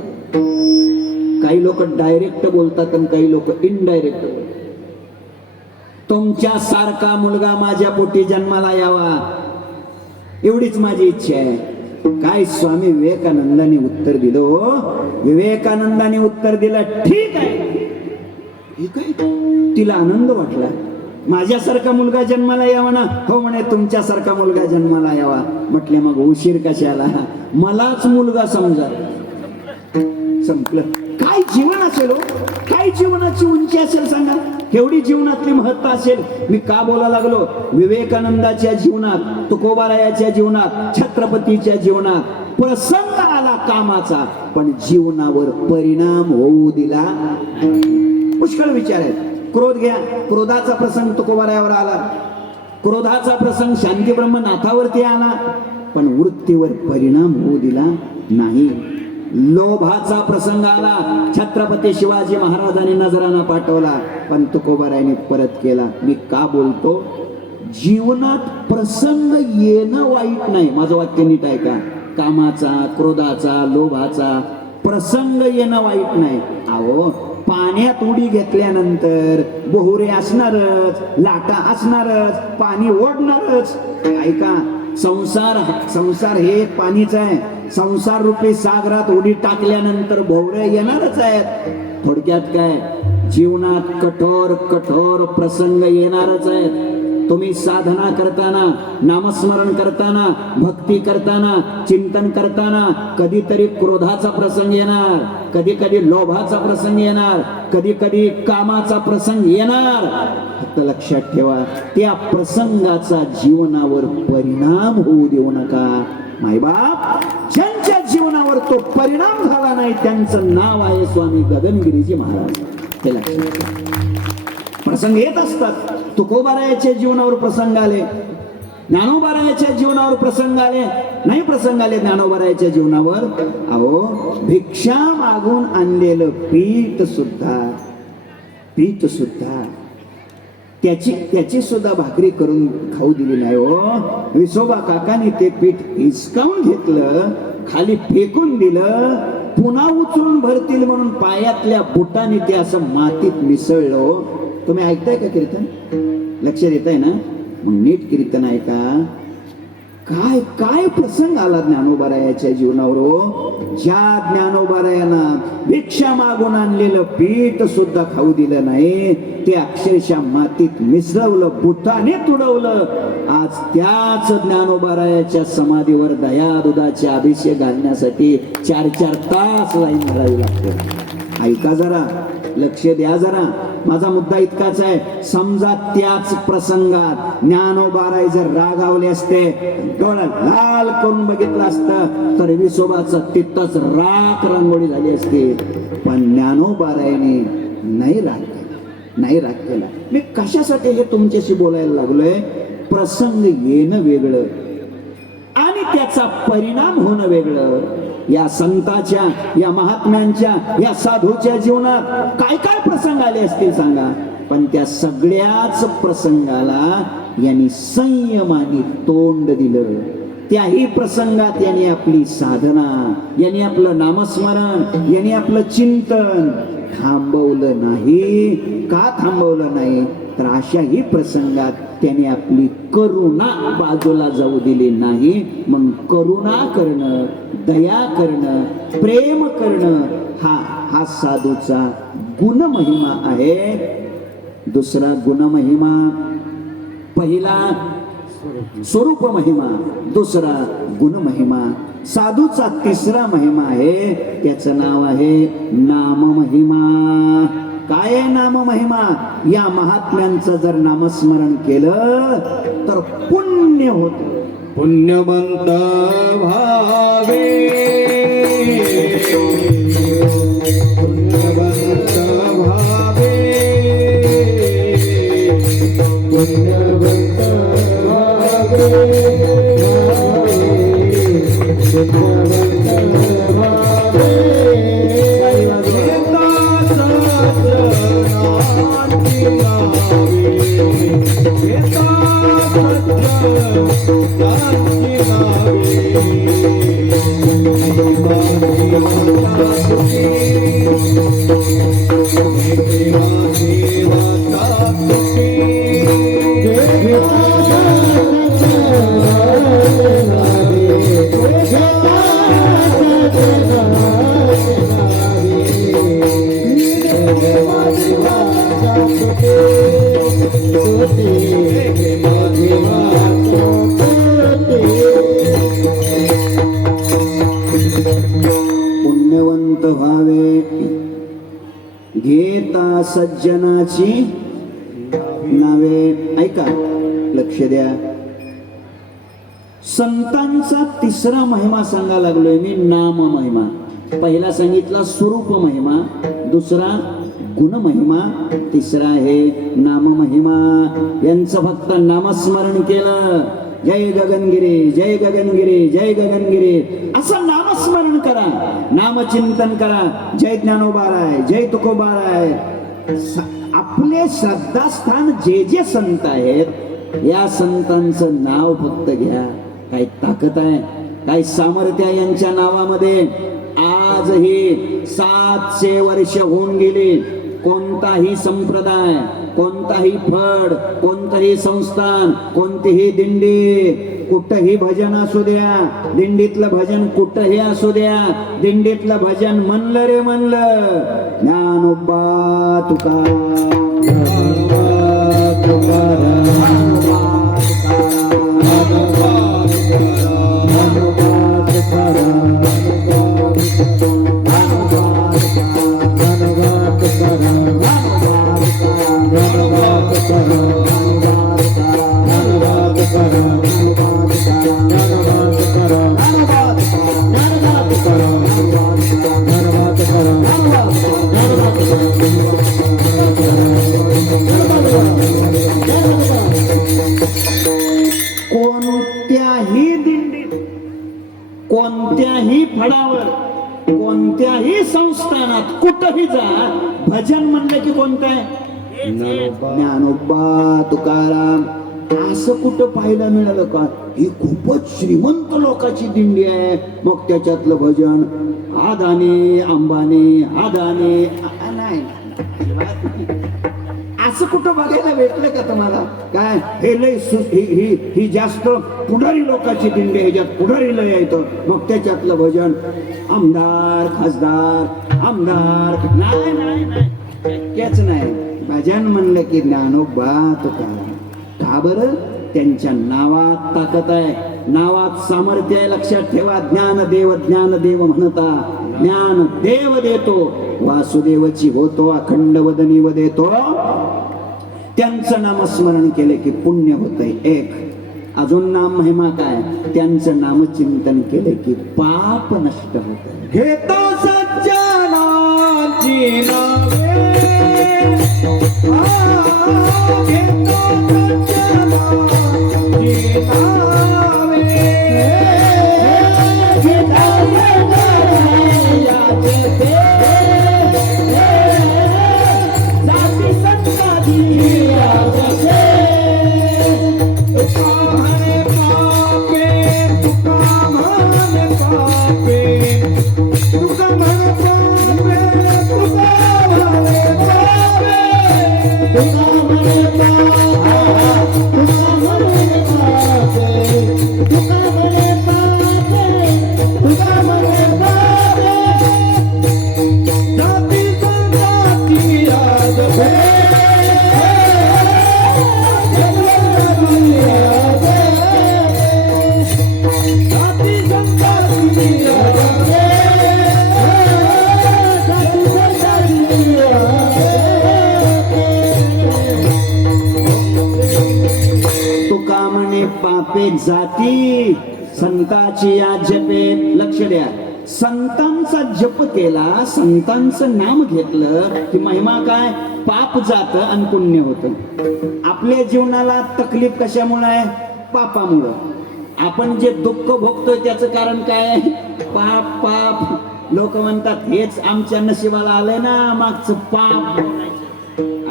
काही लोक डायरेक्ट बोलतात आणि काही लोक इनडायरेक्ट बोलतात तुमच्या सारखा मुलगा माझ्या पोटी जन्माला यावा एवढीच माझी इच्छा आहे काय स्वामी विवेकानंदांनी उत्तर दिलं विवेकानंदांनी उत्तर दिलं ठीक आहे ठीक आहे तिला आनंद वाटला माझ्यासारखा मुलगा जन्माला यावा ना? हो म्हणे, तुमच्यासारखा मुलगा जन्माला यावा. म्हटले मग उशीर कशाला, मलाच मुलगा समजा. संपलं. काय जीवन असेल हो, काय जीवनाची उंची असेल सांगा, केवढी जीवनातली महत्ता असेल. मी का बोलायला लागलो? विवेकानंदाच्या जीवनात, तुकोबारायाच्या जीवनात, छत्रपतीच्या जीवनात प्रसंग आला कामाचा, पण जीवनावर परिणाम होऊ दिला. पुष्कळ विचार आहेत. क्रोध घ्या, क्रोधाचा प्रसंग तुकोबारायावर आला, क्रोधाचा प्रसंग शांती ब्रह्मनाथावरती आला, पण वृत्तीवर परिणाम होऊ दिला नाही. लोभाचा प्रसंग आला, छत्रपती शिवाजी महाराजांनी नजराना पाठवला, पण तुकोबारायांनी परत केला. मी का बोलतो? जीवनात प्रसंग येणं वाईट नाही. माझं वाक्य नीट आहे का? कामाचा, क्रोधाचा, लोभाचा प्रसंग येणं वाईट नाही. अहो, पाण्यात उडी घेतल्यानंतर बोहुरे असणारच, लाटा असणारच, पाणी ओढणारच. ऐका, संसार हे पाणीच आहे. संसार रूपी सागरात उडी टाकल्यानंतर भोवरे येणारच आहेत. थोडक्यात काय, जीवनात कठोर कठोर प्रसंग येणारच आहेत. तुम्ही साधना करताना, नामस्मरण करताना, भक्ती करताना, चिंतन करताना कधीतरी क्रोधाचा प्रसंग येणार, कधी कधी लोभाचा प्रसंग येणार, कधी कधी कामाचा प्रसंग येणार. फक्त लक्षात ठेवा, त्या प्रसंगाचा जीवनावर परिणाम होऊ देऊ नका. मायबाप, ज्यांच्या जीवनावर तो परिणाम झाला नाही त्यांचं नाव आहे स्वामी गगनगिरीजी महाराज. हे लक्षात ठेवा. प्रसंग येत असतात. तुकोबारायाच्या जीवनावर प्रसंग आले, ज्ञानोबारायाच्या जीवनावर प्रसंग आले, नाही प्रसंग आले ज्ञानोबारायाच्या जीवनावर. अहो, भिक्षा मागून आणलेलं पीठ सुद्धा त्याची सुद्धा भाकरी करून खाऊ दिली नाही हो. विसोबा काकाने ते पीठ हिसकावून घेतलं, खाली फेकून दिलं, पुन्हा उचलून भरतील म्हणून पायातल्या बुटाने ते असं मातीत मिसळलं. तुम्ही ऐकताय का कीर्तन? लक्ष देताय ना? मग नीट कीर्तन ऐका. काय काय प्रसंग आला ज्ञानोबारायाच्या जीवनावर हो. ज्या ज्ञानोबारायाला भिक्षा मागून आणलेलं पीठ सुद्धा खाऊ दिलं नाही, ते अक्षरशः मातीत मिसळवलं, बुटाने तुडवलं. आज त्याच ज्ञानोबारायाच्या समाधीवर दया दुधाचे अभिषेक घालण्यासाठी 4-4 तास लाईन धरावी लागते. ऐका जरा, लक्ष द्या जरा. माझा मुद्दा इतकाच आहे, समजा त्याच प्रसंगात ज्ञानोबाराय जर रागावले असते, डोळा लाल करून बघितलं असतं, तर विसोबाचं तिथंच राख रांगोळी झाली असती. पण ज्ञानोबारायने नाही राग केला. मी कशासाठी हे तुमच्याशी बोलायला लागलोय? प्रसंग येणं वेगळं आणि त्याचा परिणाम होणं वेगळं. या संतांच्या, या महात्म्यांच्या, या साधूच्या जीवनात काय काय प्रसंग आले असतील सांगा, पण त्या सगळ्याच प्रसंगाला यांनी संयमाने तोंड दिलं. त्याही प्रसंगात यांनी आपली साधना, यांनी आपलं नामस्मरण, यांनी आपलं चिंतन थांबवलं नाही. का थांबवलं नाही? तर अशाही प्रसंगात त्याने आपली करुणा बाजूला जाऊ दिली नाही. मग करुणा करणं, दया करणं, प्रेम करणं हा साधूचा गुणमहिमा आहे. दुसरा गुणमहिमा, पहिला स्वरूप महिमा, दुसरा गुणमहिमा. साधूचा तिसरा महिमा आहे, त्याचं नाव आहे नाम महिमा. काय नाम महिमा? या महात्म्यांचं जर नामस्मरण केलं तर पुण्य होत. पुण्यवंत भावे, पुण्यवंत भावे, पुण्यवंत भावे, व्हावे घेता सज्जनाची नावे. ऐका, लक्ष द्या. संतांचा तिसरा महिमा सांगा लागलोय मी, नाम महिमा. पहिला सांगितला स्वरूप महिमा, दुसरा गुण महिमा, तिसरा आहे नाम महिमा. यांचं फक्त नामस्मरण केलं, जय गगनगिरी जय गगनगिरी जय गगनगिरी असं नामस्मरण करा, नामचिंतन करा. जय ज्ञानोबाराय जय तुकोबाराय. आपले श्रद्धास्थान जे जे संत आहेत या संतांचं नाव फक्त घ्या. काय ताकद आहे, काय सामर्थ्य आहे यांच्या नावामध्ये. आजही 700 वर्ष होऊन गेली. कोणताही संप्रदाय, कोणताही फड, कोणतंही संस्थान, कोणतीही दिंडी, कुठंही भजन असू द्या, दिंडीतलं भजन कुठंही असू द्या, दिंडीतलं भजन म्हणलं रे म्हणलं, ज्ञानोबा तुकाराम, ज्ञानोबा तुकाराम, कोणत्याही दिंडीत, कोणत्याही फडावर, कोणत्याही संस्थानात कुठंही जा, भजन म्हणलं की कोणतं आहे? ज्ञानोबा तुकाराम. असं कुठं पाहायला मिळालं का? ही खूपच श्रीमंत लोकांची दिंडी आहे, मग त्याच्यातलं भजन अदानी अंबानी अदानी. नाही, असं कुठं बघायला भेटलं का तुम्हाला? काय हे लय ही जास्त पुढारी लोकांची दिंडी, ह्याच्यात पुढारी लय येतं, मग त्याच्यातलं भजन आमदार खासदार आमदार. नाही नाही नाही, शक्यच नाही. भजन म्हणलं की ज्ञानोबा तुकाराम. का बरं? त्यांच्या नावात ताकद आहे, नावात सामर्थ्य आहे. लक्षात ठेवा, ज्ञानदेव म्हणता, ज्ञान देव देतो, वासुदेवची होतो, अखंड वदनी व देतो. त्यांचं नामस्मरण केले की पुण्य होतंय. एक अजून नाम महिमा काय? त्यांचं नामचिंतन केले की पाप नष्ट होत. घेतो सज्जनाची नावे, घेतो सज्जनाची नावे, पापे जाती संताची या जपे. लक्ष द्या, संतांचा जप केला, संतांचं नाम घेतलं की महिमा काय? पाप जात आणि पुण्य होतं. आपल्या जीवनाला तकलीफ कशामुळे आहे? पापामुळं. आपण जे दुःख भोगतोय त्याचं कारण काय आहे? पाप. पाप लोक म्हणतात हेच आमच्या नशिबाला आलंय ना, मागचं पाप.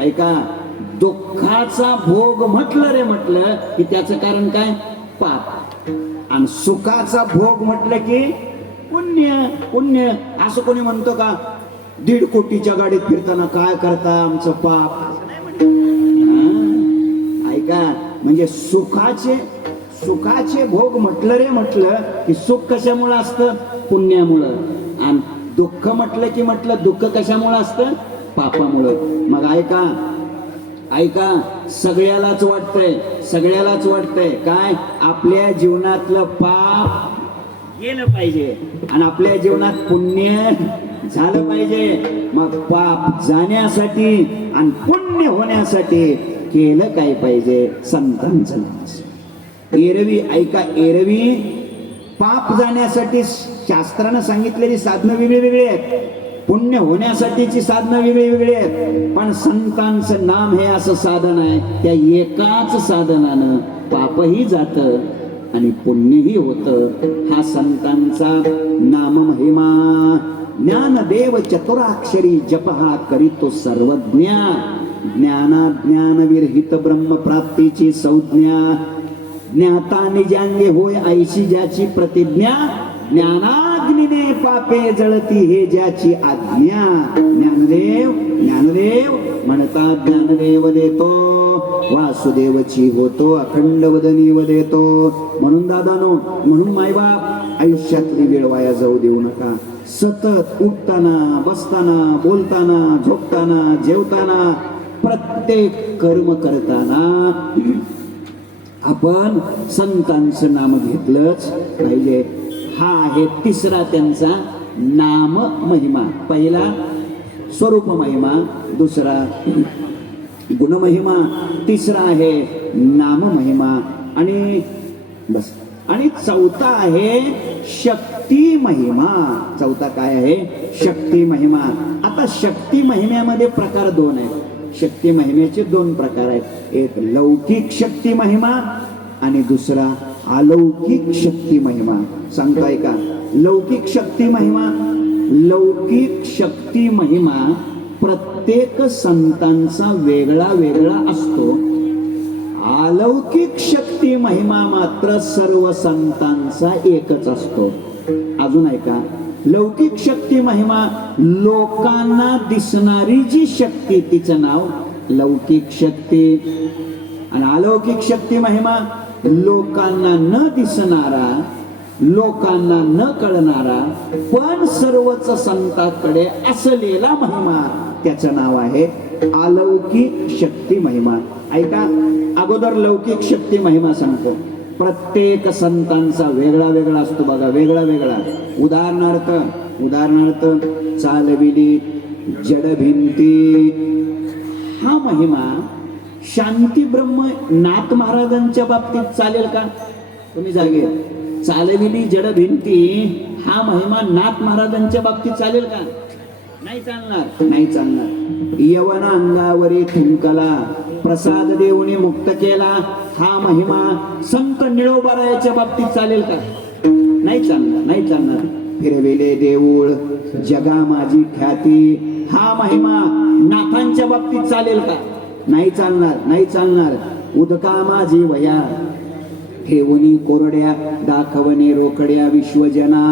ऐका, दुःखाचा भोग म्हटलं रे म्हटलं की त्याचं कारण काय? पाप. आणि सुखाचा भोग म्हटलं की पुण्य. पुण्य. असं कोणी म्हणतो का 1.5 कोटीच्या गाडीत फिरताना काय करता? आमचं पाप. ऐका, म्हणजे सुखाचे भोग म्हटलं रे म्हटलं की सुख कशामुळे असतं? पुण्यामुळं. आणि दुःख म्हटलं की दुःख कशामुळे असतं? पापामुळं. मग ऐका, सगळ्यालाच वाटतंय काय? आपल्या जीवनातलं पाप गेलं पाहिजे आणि आपल्या जीवनात पुण्य झालं पाहिजे. मग पाप जाण्यासाठी आणि पुण्य होण्यासाठी केलं काय पाहिजे? संतांचं नाम. एरवी ऐका, एरवी पाप जाण्यासाठी शास्त्रानं सांगितलेली साधनं वेगळी वेगळी आहेत, पुण्य होण्यासाठीची साधनं वेगळी वेगळी आहेत. पण संतांचं नाम हे असं साधन आहे, त्या एकाच साधनानं पापही जातं आणि पुण्यही होतं. हा संतांचा नाम महिमा. ज्ञानदेव चतुराक्षरी जप हा करीतो सर्वज्ञा. ज्ञान विरहित ब्रह्म प्राप्तीची संज्ञा. ज्ञाता निजांगे होय ऐशी ज्याची प्रतिज्ञा. ज्ञानाग्नीने पापे जळती हे ज्याची आज्ञा. ज्ञानदेव ज्ञानदेव म्हणतात ज्ञानदेव देतो, वासुदेवची होतो अखंड वदनी देतो. म्हणून दादानो, म्हणून मायबाप आयुष्यातली वेळ वाया जाऊ देऊ नका. सतत उठताना, बसताना, बोलताना, झोपताना, जेवताना, प्रत्येक कर्म करताना आपण संतांचं नाम घेतलंच पाहिजे. हा आहे तिसरा त्यांचा नाम महिमा. पहिला स्वरूप महिमा, दुसरा गुणमहिमा, तिसरा आहे नाम महिमा आणि बस. आणि चौथा आहे शक्ती महिमा. चौथा काय आहे? शक्ती महिमा. आता शक्ती महिम्यामध्ये प्रकार दोन आहेत. शक्ती महिमेचे दोन प्रकार आहेत. एक लौकिक शक्ती महिमा आणि दुसरा अलौकिक शक्ती महिमा. सांगताय का? लौकिक शक्ती महिमा. लौकिक शक्ती महिमा प्रत्येक संतांचा वेगळा वेगळा असतो. अलौकिक शक्ती महिमा मात्र सर्व संतांचा एकच असतो. अजून ऐका, लौकिक शक्ती महिमा लोकांना दिसणारी जी शक्ती तिचं नाव लौकिक शक्ती. आणि अलौकिक शक्ती महिमा लोकांना न दिसणारा, लोकांना न कळणारा पण सर्वच संतांकडे असलेला महिमा, त्याचं नाव आहे अलौकिक शक्ती महिमा. ऐका, अगोदर लौकिक शक्ती महिमा सांगतो. प्रत्येक संतांचा वेगळा वेगळा असतो बघा, वेगळा वेगळा. उदाहरणार्थ चालविली जड भिंती हा महिमा शांती ब्रह्म नाथ महाराजांच्या बाबतीत चालेल का? तुम्ही जागे. चालविली जड भिंती हा महिमा नाथ महाराजांच्या बाबतीत चालेल का? नाही चालणार, नाही चालणार. यवन अंगावरी थुंकला प्रसाद देऊने मुक्त केला हा महिमा संत निळोबारायाच्या बाबतीत चालेल का? नाही चालणार, नाही चालणार. फिरविले देऊळ जगा माझी ख्याती हा महिमा नाथांच्या बाबतीत चालेल का? नाही चालणार, नाही चालणार. उदका माझी वया ठेवणी कोरड्या दाखवणे रोकड्या विश्वजना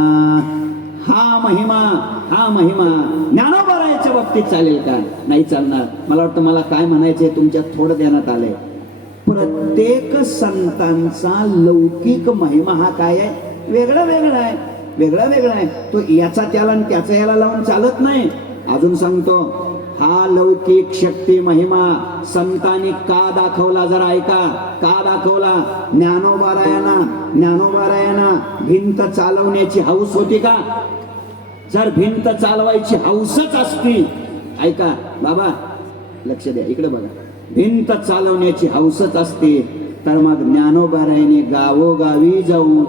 हा महिमा, हा महिमा ज्ञानोबारायाच्या बाबतीत चालेल का? नाही चालणार. मला वाटतं मला काय म्हणायचंय तुमच्यात थोडं ध्यानात आलंय. प्रत्येक संतांचा लौकिक महिमा हा काय आहे? वेगळा वेगळा आहे, वेगळा वेगळा आहे. तो याचा त्याला आणि त्याचा याला लावून चालत नाही. अजून सांगतो, हा लौकिक शक्ती महिमा संतांनी का दाखवला? जरा ऐका, का दाखवला? ज्ञानोबारायांना भिंत चालवण्याची हौस होती का? जर भिंत चालवायची हौसच असती, ऐका बाबा लक्ष द्या, इकडे बघा, भिंत चालवण्याची हौसच असते तर मग ज्ञानोबारायांनी गावोगावी जाऊन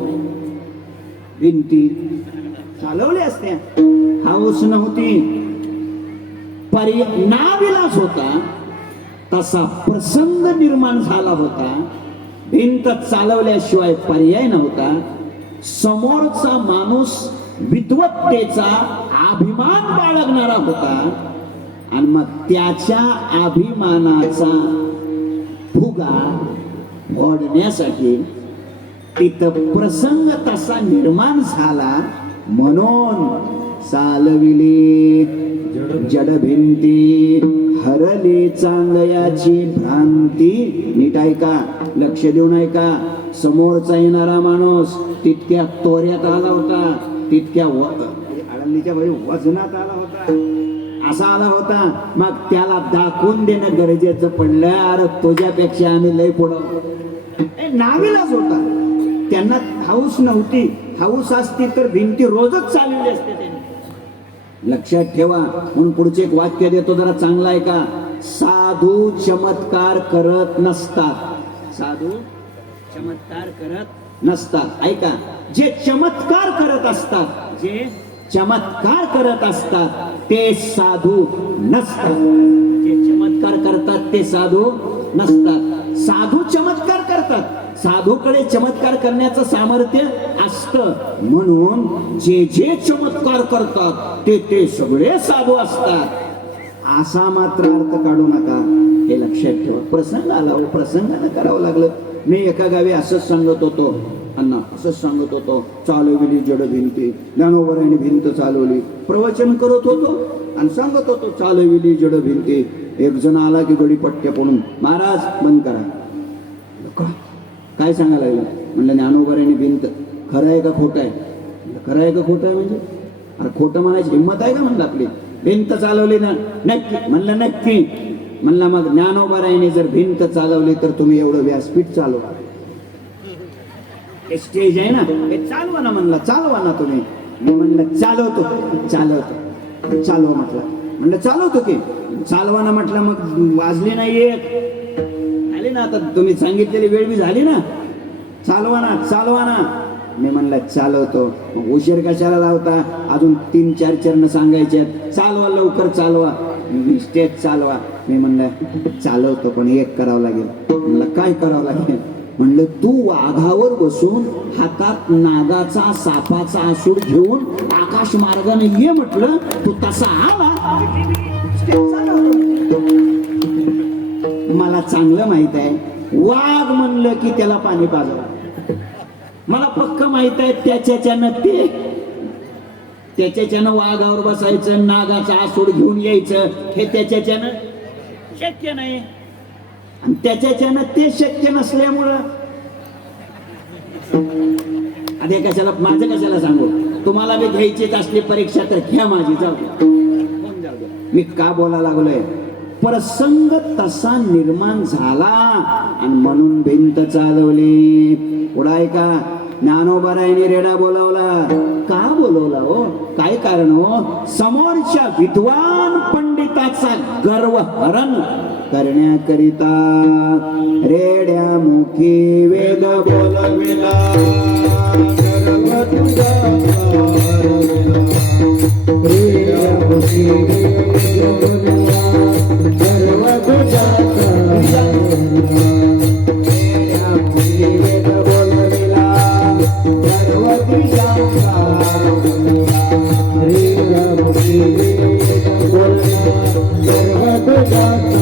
भिंती चालवल्या असत्या. हौस नव्हती, नाविलाज होता. तसा प्रसंग निर्माण झाला होता. भिंत चालवल्याशिवाय पर्याय नव्हता. समोरचा माणूस विद्वत्तेचा अभिमान बाळगणारा होता आणि मग त्याच्या अभिमानाचा फुगा फोडण्यासाठी तिथं प्रसंग तसा निर्माण झाला. म्हणून चालविली जड भिंती हरली चांगयाची भ्रांती. नीट ऐका, लक्ष देऊन ऐका. समोरचा येणारा माणूस तितक्या तोऱ्यात आला होता, तितक्या आळंदीच्या बाई वजनात आला होता, असा आला होता. मग त्याला दाखवून देणं गरजेचं पडलं. अरे तुझ्यापेक्षा आम्ही लय पुढं. नाविलाज होता. त्यांना हौस नव्हती. हौस असती तर भिंती रोजच चालवली असते त्यांनी. लक्षात ठेवा. म्हणून पुढचे एक वाक्य देतो, जरा चांगलं आहे का. साधू चमत्कार करत नसतात. साधू चमत्कार करत नसतात. ऐका, जे चमत्कार करत असतात, जे चमत्कार करत असतात ते साधू नसतात. जे चमत्कार करतात ते साधू नसतात. साधू चमत्कार करतात. साधूकडे चमत्कार करण्याचं सामर्थ्य असतं. म्हणून जे जे चमत्कार करतात ते ते सगळे साधू असतात असा मात्र अर्थ काढू नका. हे लक्षात ठेवा. प्रसंग आला, प्रसंगानं करावं लागलं. मी एका गावी असंच सांगत होतो, अण्णा असंच सांगत होतो, चालवली जड भिंती. ज्ञानोबरांनी भिंत चालवली. प्रवचन करत होतो आणि सांगत होतो, चालविली जड भिंती. एक जण आला की गडी पट्ट्या पडून, महाराज बंद करा. काय सांगायला लागलं. म्हणलं ज्ञानोबरांनी भिंत. खरं आहे का खोटं आहे. खरं आहे का खोटं आहे म्हणजे, अरे खोटं म्हणायची हिंमत आहे का म्हणलं आपली. भिंत चालवली ना. नक्की. म्हणलं नक्की. म्हणलं मग ज्ञानोबरांनी जर भिंत चालवली तर तुम्ही एवढं व्यासपीठ चालवा. स्टेज आहे ना, हे चालवा ना. म्हणलं चालवा ना तुम्ही. मी म्हणलं चालवतो. चालवा म्हटलं. म्हणलं चालवतो की. चालवा ना म्हटलं. मग वाजली नाही एक आली ना. आता तुम्ही सांगितलेली वेळ बी झाली ना. चालवा ना. मी म्हणलं चालवतो. मग उशीर कशाला लावता. अजून 3-4 चरण सांगायचे. चालवा लवकर चालवा. स्टेज चालवा. मी म्हणलं चालवतो पण एक करावं लागेल. म्हणलं काय करावं लागेल. म्हणलं तू वाघावर बसून हातात नागाचा सापाचा आसूड घेऊन आकाश मार्गाने ये म्हटलं. तू तसा आला. मला चांगलं माहित आहे वाघ म्हणलं की त्याला पाणी पाजावं. मला पक्क माहित आहे त्याच्याच्यानं वाघावर बसायचं, नागाचा आसूड घेऊन यायचं हे त्याच्याच्यानं शक्य नाही. आणि त्याच्याच्यानं ते शक्य नसल्यामुळं आता कशाला माझं कशाला सांगू. तुम्हाला बी घ्यायचीच असली परीक्षा तर घ्या माझी. जाऊ मी का बोला लागलोय. प्रसंग तसा निर्माण झाला आणि म्हणून भिंत चालवली. पुढे का ज्ञानोबरायांनी रेडा बोलावला. का बोलवला हो. काय कारण हो. समोरच्या विद्वान पंडिताचा गर्व हरण करण्याकरिता रेड्या मुखी वेद बोलविला. गर्व तुझा रेड्या मुखी वेद बोलविला. गर्व तुझा रेड्या मुखी वेद बोलविला. गर्व तुझा रेड्या मुखी वेद बोलविला. गर्व तुझा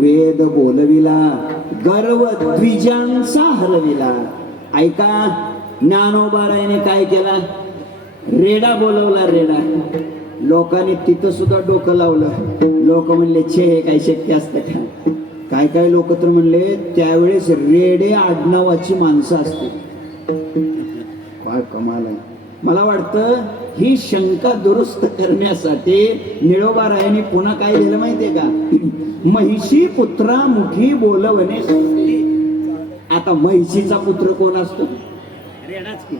वेद बोलविला. गर्व द्विजांचा हरविला. ऐका ज्ञानोबरायाने काय केला. रेडा बोलवला. रेडा. लोकांनी तिथं सुद्धा डोकं लावलं. लोक म्हणले छे हे काय शक्य असतं का. काय काय लोक तर म्हणले त्यावेळेस रेडे आडनावाची माणसं असते. काय कमाल आहे. मला वाटतं ही शंका दुरुस्त करण्यासाठी निळोबारायांनी पुन्हा काय दिलं माहितीये का. महिषी पुत्रा मुखी बोलवणे. आता महिषीचा पुत्र कोण असतो. रेडाच की.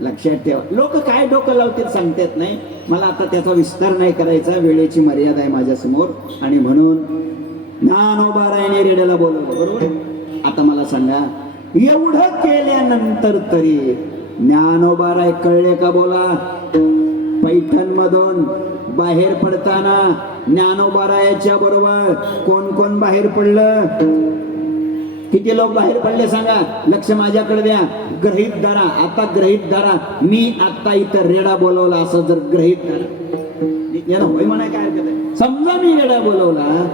लक्षात ठेवा. लोक काय डोकं लावतील सांगता येत नाही. मला आता त्याचा विस्तार नाही करायचा. वेळेची मर्यादा आहे माझ्या समोर. आणि म्हणून ज्ञानोबरायाने रेड्याला बोलवलं. बरोबर. आता मला सांगा एवढं केल्यानंतर तरी ज्ञानोबराय कळले का. बोला. पैठण मधून बाहेर पडताना ज्ञानोबरायाच्या बरोबर कोण कोण बाहेर पडलं. किती लोक बाहेर पडले सांगा. लक्ष माझ्याकडे द्या. ग्रहित धरा. आता ग्रहित धरा. मी आता इथं रेडा बोलवला असं जर ग्रहित धरा. होय म्हणाय काय हरकत आहे. समजा मी रेडा बोलवला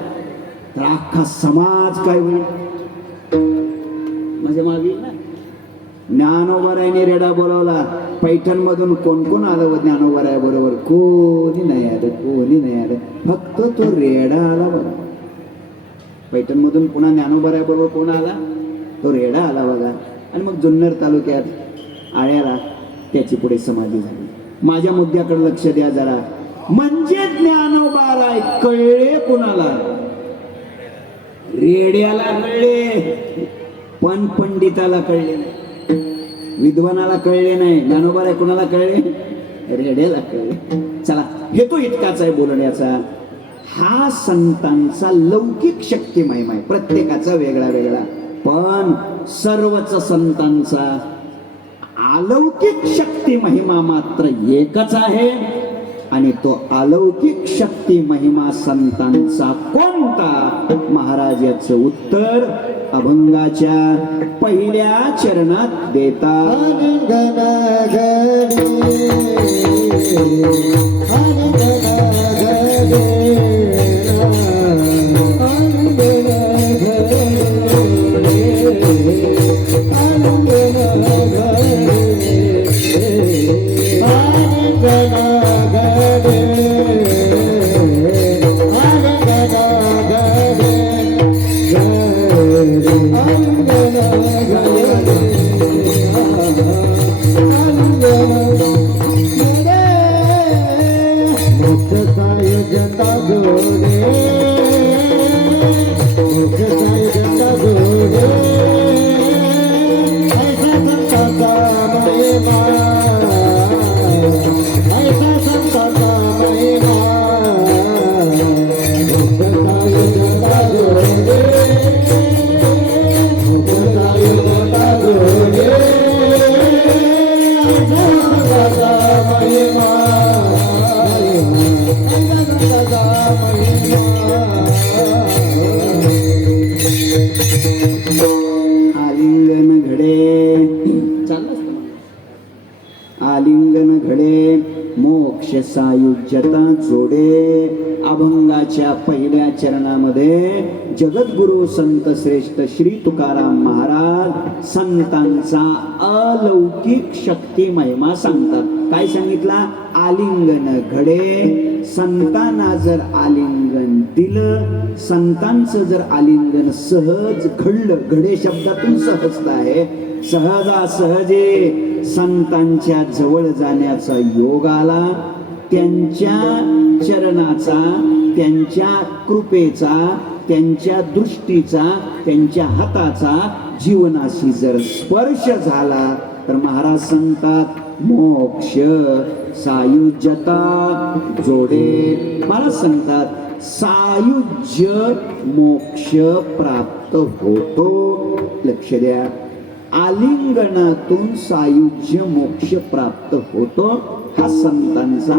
तर अख्खा समाज काय होईल. म्हणजे मागे ना. ज्ञानोबरायाने रेडा बोलवला. पैठण मधून कोण कोण आलं व ज्ञानोबा बरोबर? कोणी नाही आलं, कोणी नाही आलं, फक्त तो रेडा आला बघा. पैठण मधून पुन्हा ज्ञानोबा बरोबर कोण आला? तो रेडा आला बघा. आणि मग जुन्नर तालुक्यात आळ्याला त्याची पुढे समाधी झाली. माझ्या मुद्द्याकडे लक्ष द्या जरा. म्हणजे ज्ञानोबाला कळले कुणाला? रेड्याला कळले, पण पंडिताला कळले नाही, विद्वानाला कळले नाही. ज्ञानोबाला कुणाला कळले? रेड्याला कळले. चला, हेतू इतकाच आहे बोलण्याचा. हा संतांचा लौकिक शक्ती महिमा आहे, प्रत्येकाचा वेगळा वेगळा, पण सर्वच संतांचा अलौकिक शक्ती महिमा मात्र एकच आहे. आणि तो अलौकिक शक्ती महिमा संतांचा कोणता? महाराज याचं उत्तर अभंगाच्या पहिल्या चरणात देतात. आलिंगन घडे, आलिंगन घडे मोक्ष सायुज्यता जोडे. अभंगाच्या पहिल्या चरणामध्ये जगद्गुरु संत श्रेष्ठ श्री तुकाराम महाराज संतांचा अलौकिक शक्ती महिमा सांगतात. काय सांगितला? आलिंगन घडे. संतांना जर आलिंगन दिलं, संतांचं जर आलिंगन सहज घडलं, घडे शब्दातून सहजता आहे, सहजासहजे संतांच्या जवळ जाण्याचा योग आला. त्यांच्या चरणाचा, त्यांच्या कृपेचा, त्यांच्या दृष्टीचा, त्यांच्या हाताचा जीवनाशी जर स्पर्श झाला तर महाराज सांगतात मोक्ष सायुज्यता जोडे. महाराज सांगतात सायुज्य मोक्ष प्राप्त होतो. लक्ष द्या, आलिंगनातून सायुज्य मोक्ष प्राप्त होतो. हा संतांचा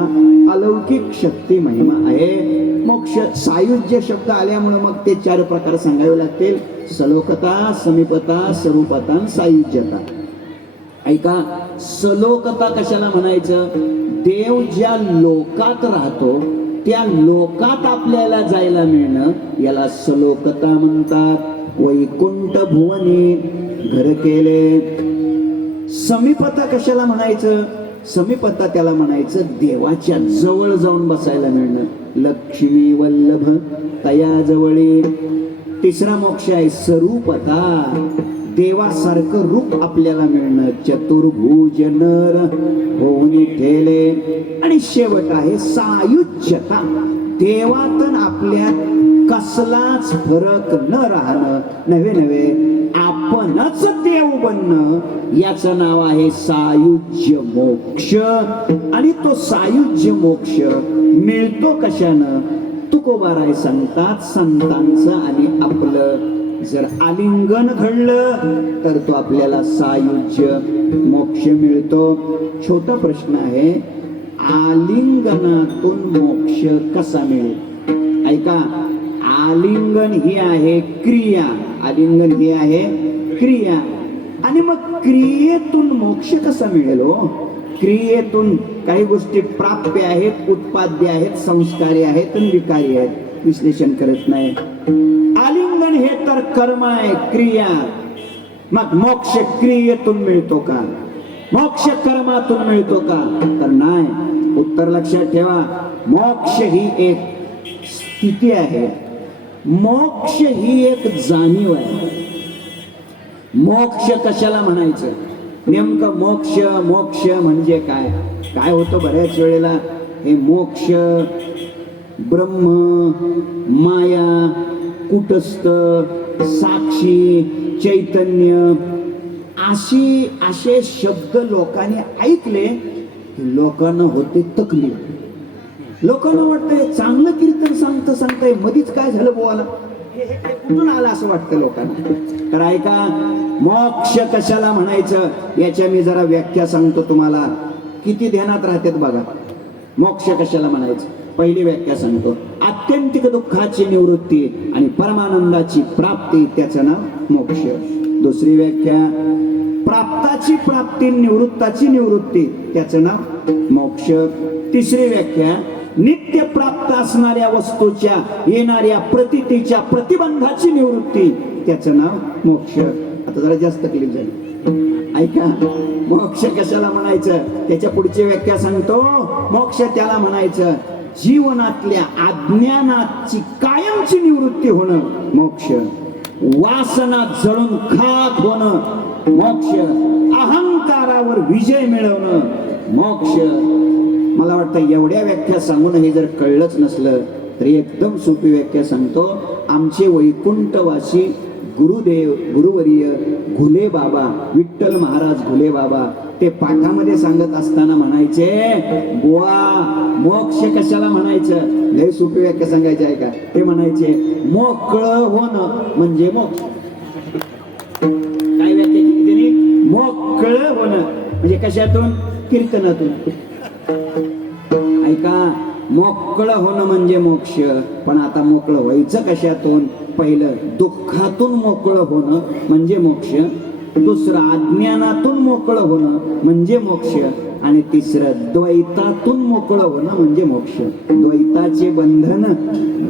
अलौकिक शक्ती महिमा आहे. मोक्ष सायुज्य शब्द आल्यामुळे मग ते 4 प्रकार सांगावे लागतील: सलोकता, समीपता, स्वरूपता, सायुज्यता. ऐका, सलोकता कशाला म्हणायचं? देव ज्या लोकात राहतो त्या लोकात आपल्याला जायला मिळणं याला सलोकता म्हणतात. वैकुंठ भुवनी घर केले. समीपता कशाला म्हणायचं? समीपता त्याला म्हणायचं देवाच्या जवळ जाऊन बसायला मिळणं. लक्ष्मी वल्लभ तया जवळी. तिसरा मोक्ष आहे स्वरूपता, देवासारखं रूप आपल्याला मिळणं. चतुर्भुज नर होऊन ठेले. आणि शेवट आहे सायुज्यता, देवातून आपल्यात कसलाच फरक न राहणं, नव्हे नव्हे आपणच देव बनणं, याचं नाव आहे सायुज्य मोक्ष. आणि तो सायुज्य मोक्ष मिळतो कशानं? तुकोबाराय सांगतात संतांचं आणि आपलं जर आलिंगन घडलं तर तो आपल्याला सायुज्य मोक्ष मिळतो. छोटा प्रश्न आहे, आलिंगनातून मोक्ष कसा मिळेल? ऐका, आलिंगन ही आहे क्रिया, आलिंगन ही आहे क्रिया. आणि मग क्रियेतून मोक्ष कसा मिळेल हो? क्रियेतून काही गोष्टी प्राप्य आहेत, उत्पाद्य आहेत, संस्कारी आहेत आणि विकारी आहेत, विश्लेषण करत नाही. आलिंगन हे तर कर्म आहे, क्रिया. मग मोक्ष क्रियेतून मिळतो का? मोक्ष कर्मातून मिळतो का? तर नाही. उत्तर लक्षात ठेवा. मोक्ष ही एक स्थिती आहे. मोक्ष ही एक जाणीव आहे. मोक्ष कशाला म्हणायचं? नेमकं मोक्ष मोक्ष म्हणजे काय? काय होतं बऱ्याच वेळेला हे मोक्ष, ब्रह्म, माया, कुटस्थ, साक्षी, चैतन्य असे शब्द लोकांनी ऐकले की लोकांना होते तकलीफ. लोकांना वाटतंय चांगलं कीर्तन सांगताय मधीच काय झालं बोवाला, हे कुठून आलं असं वाटतं लोकांना. तर ऐका, मोक्ष कशाला म्हणायचं याच्या मी जरा व्याख्या सांगतो तुम्हाला. किती ध्यानात राहतात बघा. मोक्ष कशाला म्हणायचं? पहिली व्याख्या सांगतो. आत्यंतिक दुःखाची निवृत्ती आणि परमानंदाची प्राप्ती, त्याचं नाव मोक्ष. दुसरी व्याख्या, प्राप्ताची प्राप्ती, निवृत्ताची निवृत्ती, त्याचं नाव मोक्ष. तिसरी व्याख्या, नित्य प्राप्त असणाऱ्या वस्तूच्या येणाऱ्या प्रतीतीच्या प्रतिबंधाची निवृत्ती, त्याचं नाव मोक्ष. आता जरा जास्त क्लिक झाली. ऐका, मोक्ष कशाला म्हणायचं त्याच्या पुढची व्याख्या सांगतो. मोक्ष त्याला म्हणायचं जीवनातल्या अज्ञानाची कायमची निवृत्ती होणं मोक्ष. वासना जळून खाक होणं मोक्ष. अहंकारावर विजय मिळवणं मोक्ष. मला वाटतं एवढ्या व्याख्या सांगून हे जर कळलंच नसलं तरी एकदम सोपी व्याख्या सांगतो. आमचे वैकुंठवासी गुरुदेव गुरुवर्य घुले बाबा, विठ्ठल महाराज घुले बाबा, ते पाठामध्ये सांगत असताना म्हणायचे, बुवा मोक्ष कशाला म्हणायचं? लय सोपी व्याख्या सांगायची आहे का? ते म्हणायचे मोकळं होणं म्हणजे मोक्ष. काय व्याख्या केली त्यांनी? मोकळं होणं म्हणजे कशातून? कीर्तनातून. ऐका, मोकळं होणं म्हणजे मोक्ष. पण आता मोकळं व्हायचं कशातून? पहिलं दुःखातून मोकळं होणं म्हणजे मोक्ष. दुसरं अज्ञानातून मोकळं होणं म्हणजे मोक्ष. आणि तिसरं द्वैतातून मोकळं होणं म्हणजे मोक्ष. द्वैताचे बंधन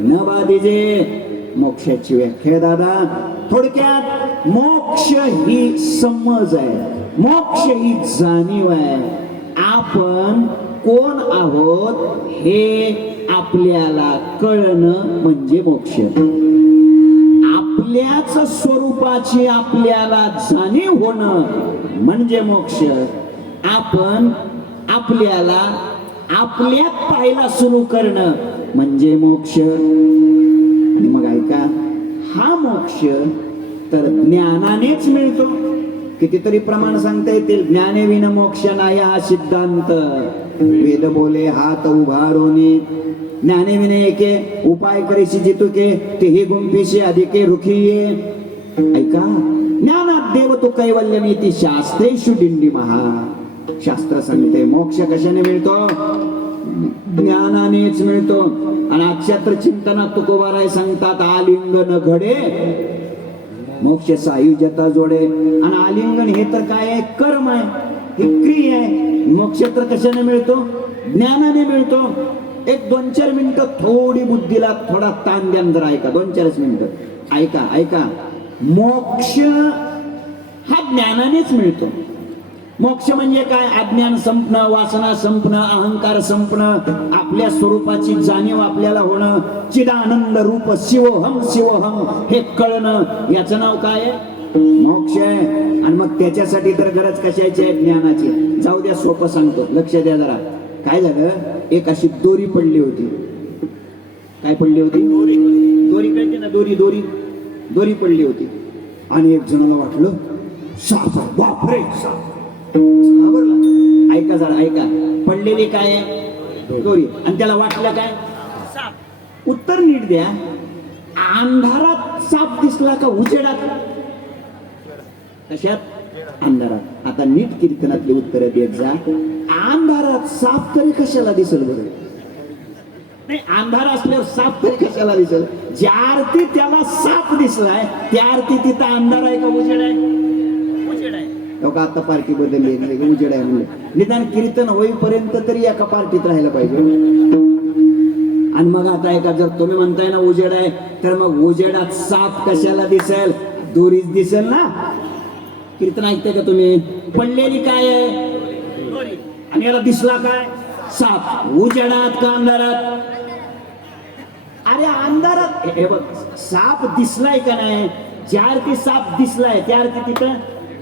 न बाधिजे, मोक्षाची व्याख्या दादा. थोडक्यात मोक्ष ही समज आहे, मोक्ष ही जाणीव आहे. आपण कोण आहोत हे आपल्याला कळणं म्हणजे मोक्ष. आपल्याच स्वरूपाची आपल्याला जाणीव होणं म्हणजे मोक्ष. आपण आपल्याला आपल्यात पाहायला सुरू करणं म्हणजे मोक्ष. आणि मग ऐका, हा मोक्ष तर ज्ञानानेच मिळतो. कितीतरी प्रमाण सांगता येतील. ज्ञाने विन मोक्ष नाही हा सिद्धांत. वेद बोले हात उभारोनी, ज्ञाने विने एके उपाय करीशी जितुके तेही गुंफीशी अधिके रुखीये. ऐका, ज्ञानात देव तू कैवल्यमिति शास्त्रेषु दिंडी महा. शास्त्र सांगते मोक्ष कशाने मिळतो? ज्ञानानेच मिळतो. आणि अक्षत्र चिंतनात तुकोबाराय सांगतात आलिंगन घडे मोक्ष सायुज्यता जोडे. आणि आलिंगन हे तर काय आहे? कर्म आहे, ही क्रिया आहे. मोक्ष तर कशाने मिळतो? ज्ञानाने मिळतो. एक 2-4 मिनिटं थोडी बुद्धीला थोडा ताण द्या जरा. ऐका, 2-4 मिनिटं ऐका. ऐका, मोक्ष हा ज्ञानानेच मिळतो. मोक्ष म्हणजे काय? अज्ञान संपणं, वासना संपणं, अहंकार संपणं, आपल्या स्वरूपाची जाणीव आपल्याला होणं, चिदानंद रूप शिवोहम शिवोहम हे कळणं, याचं नाव काय आहे? मोक्ष आहे. आणि मग त्याच्यासाठी तर गरज कशाची आहे? ज्ञानाची. जाऊ द्या, सोपं सांगतो, लक्ष द्या जरा. काय झालं? एक अशी दोरी पडली होती. काय पडली होती? दोरी. दोरी कळते ना? दोरी दोरी दोरी पडली होती. आणि एक जणाला वाटलं साप, बापरे साप. ऐका जरा, ऐका. पडलेली काय आहे? दोरी. आणि त्याला वाटलं काय? साप. उत्तर नीट द्या. अंधारात साप दिसला का उजेडात? कशात? अंधारात. आता नीट कीर्तनातली उत्तर देत जा. अंधारात साप तरी कशाला दिसेल बरं? नाही, अंधार असल्यावर साप तरी कशाला दिसेल? ज्या आरती त्याला साप दिसलाय त्या आरती तिथं अंधार आहे का उजेड आहे? उजेड आहे. लोक आता पार्टी बदलली, उजेड आहे म्हणून. निदान कीर्तन होईपर्यंत तरी एका पार्टीत राहायला पाहिजे. आणि मग आता ऐका, जर तुम्ही म्हणताय ना उजेड आहे, तर मग उजेडात साप कशाला दिसेल? दोरीच दिसेल ना. कीर्तन ऐकते का तुम्ही? पडलेली काय आहे? आणि याला दिसला काय साप, उजेडात का अंधारात? अरे अंधारात. हे बघ, साप दिसलाय का नाही, ज्या अर्थी साप दिसलाय त्या अर्थी तिथं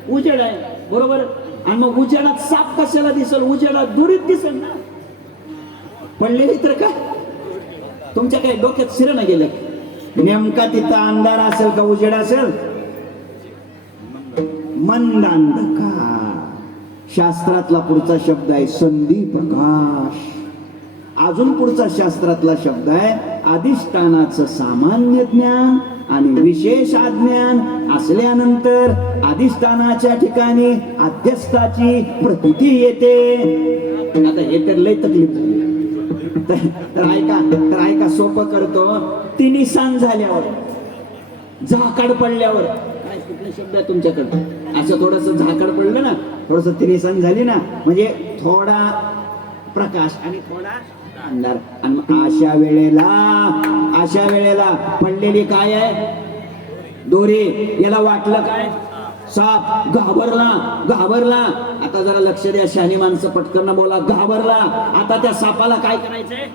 उजेड आहे, बरोबर. आणि मग उजेडात साप कशाला दिसल? उजेडात दुरीत दिसेल ना. पडलेली तर काय तुमच्या काही डोक्यात शिरणं गेलं? नेमका तिथं अंधार असेल का उजेड असेल? मंद अंधकार. शास्त्रातला पुढचा शब्द आहे संधी प्रकाश. अजून पुढचा शास्त्रातला शब्द आहे अधिष्ठानाचं सामान्य ज्ञान आणि विशेष अज्ञान असल्यानंतर अधिष्ठानाच्या ठिकाणी अध्यस्थाची प्रतीती येते. आता हे तर लय तकलीफ झाली. तर ऐका सोपं करतो. तिन्ही सांज झाल्यावर, झाकाड पडल्यावर, काय कुठले शब्द आहे तुमच्याकडे? असं थोडस झाकाड पडलं ना, थोडस तिन्ही सांज झाली ना, म्हणजे थोडा प्रकाश आणि थोडा अंधार. आणि अशा वेळेला पडलेली काय आहे? दोरी. याला वाटलं काय? साप. घाबरला. आता जरा लक्ष द्या, शहाणी माणसं पटकन बोला. घाबरला. आता त्या सापाला काय करायचंय?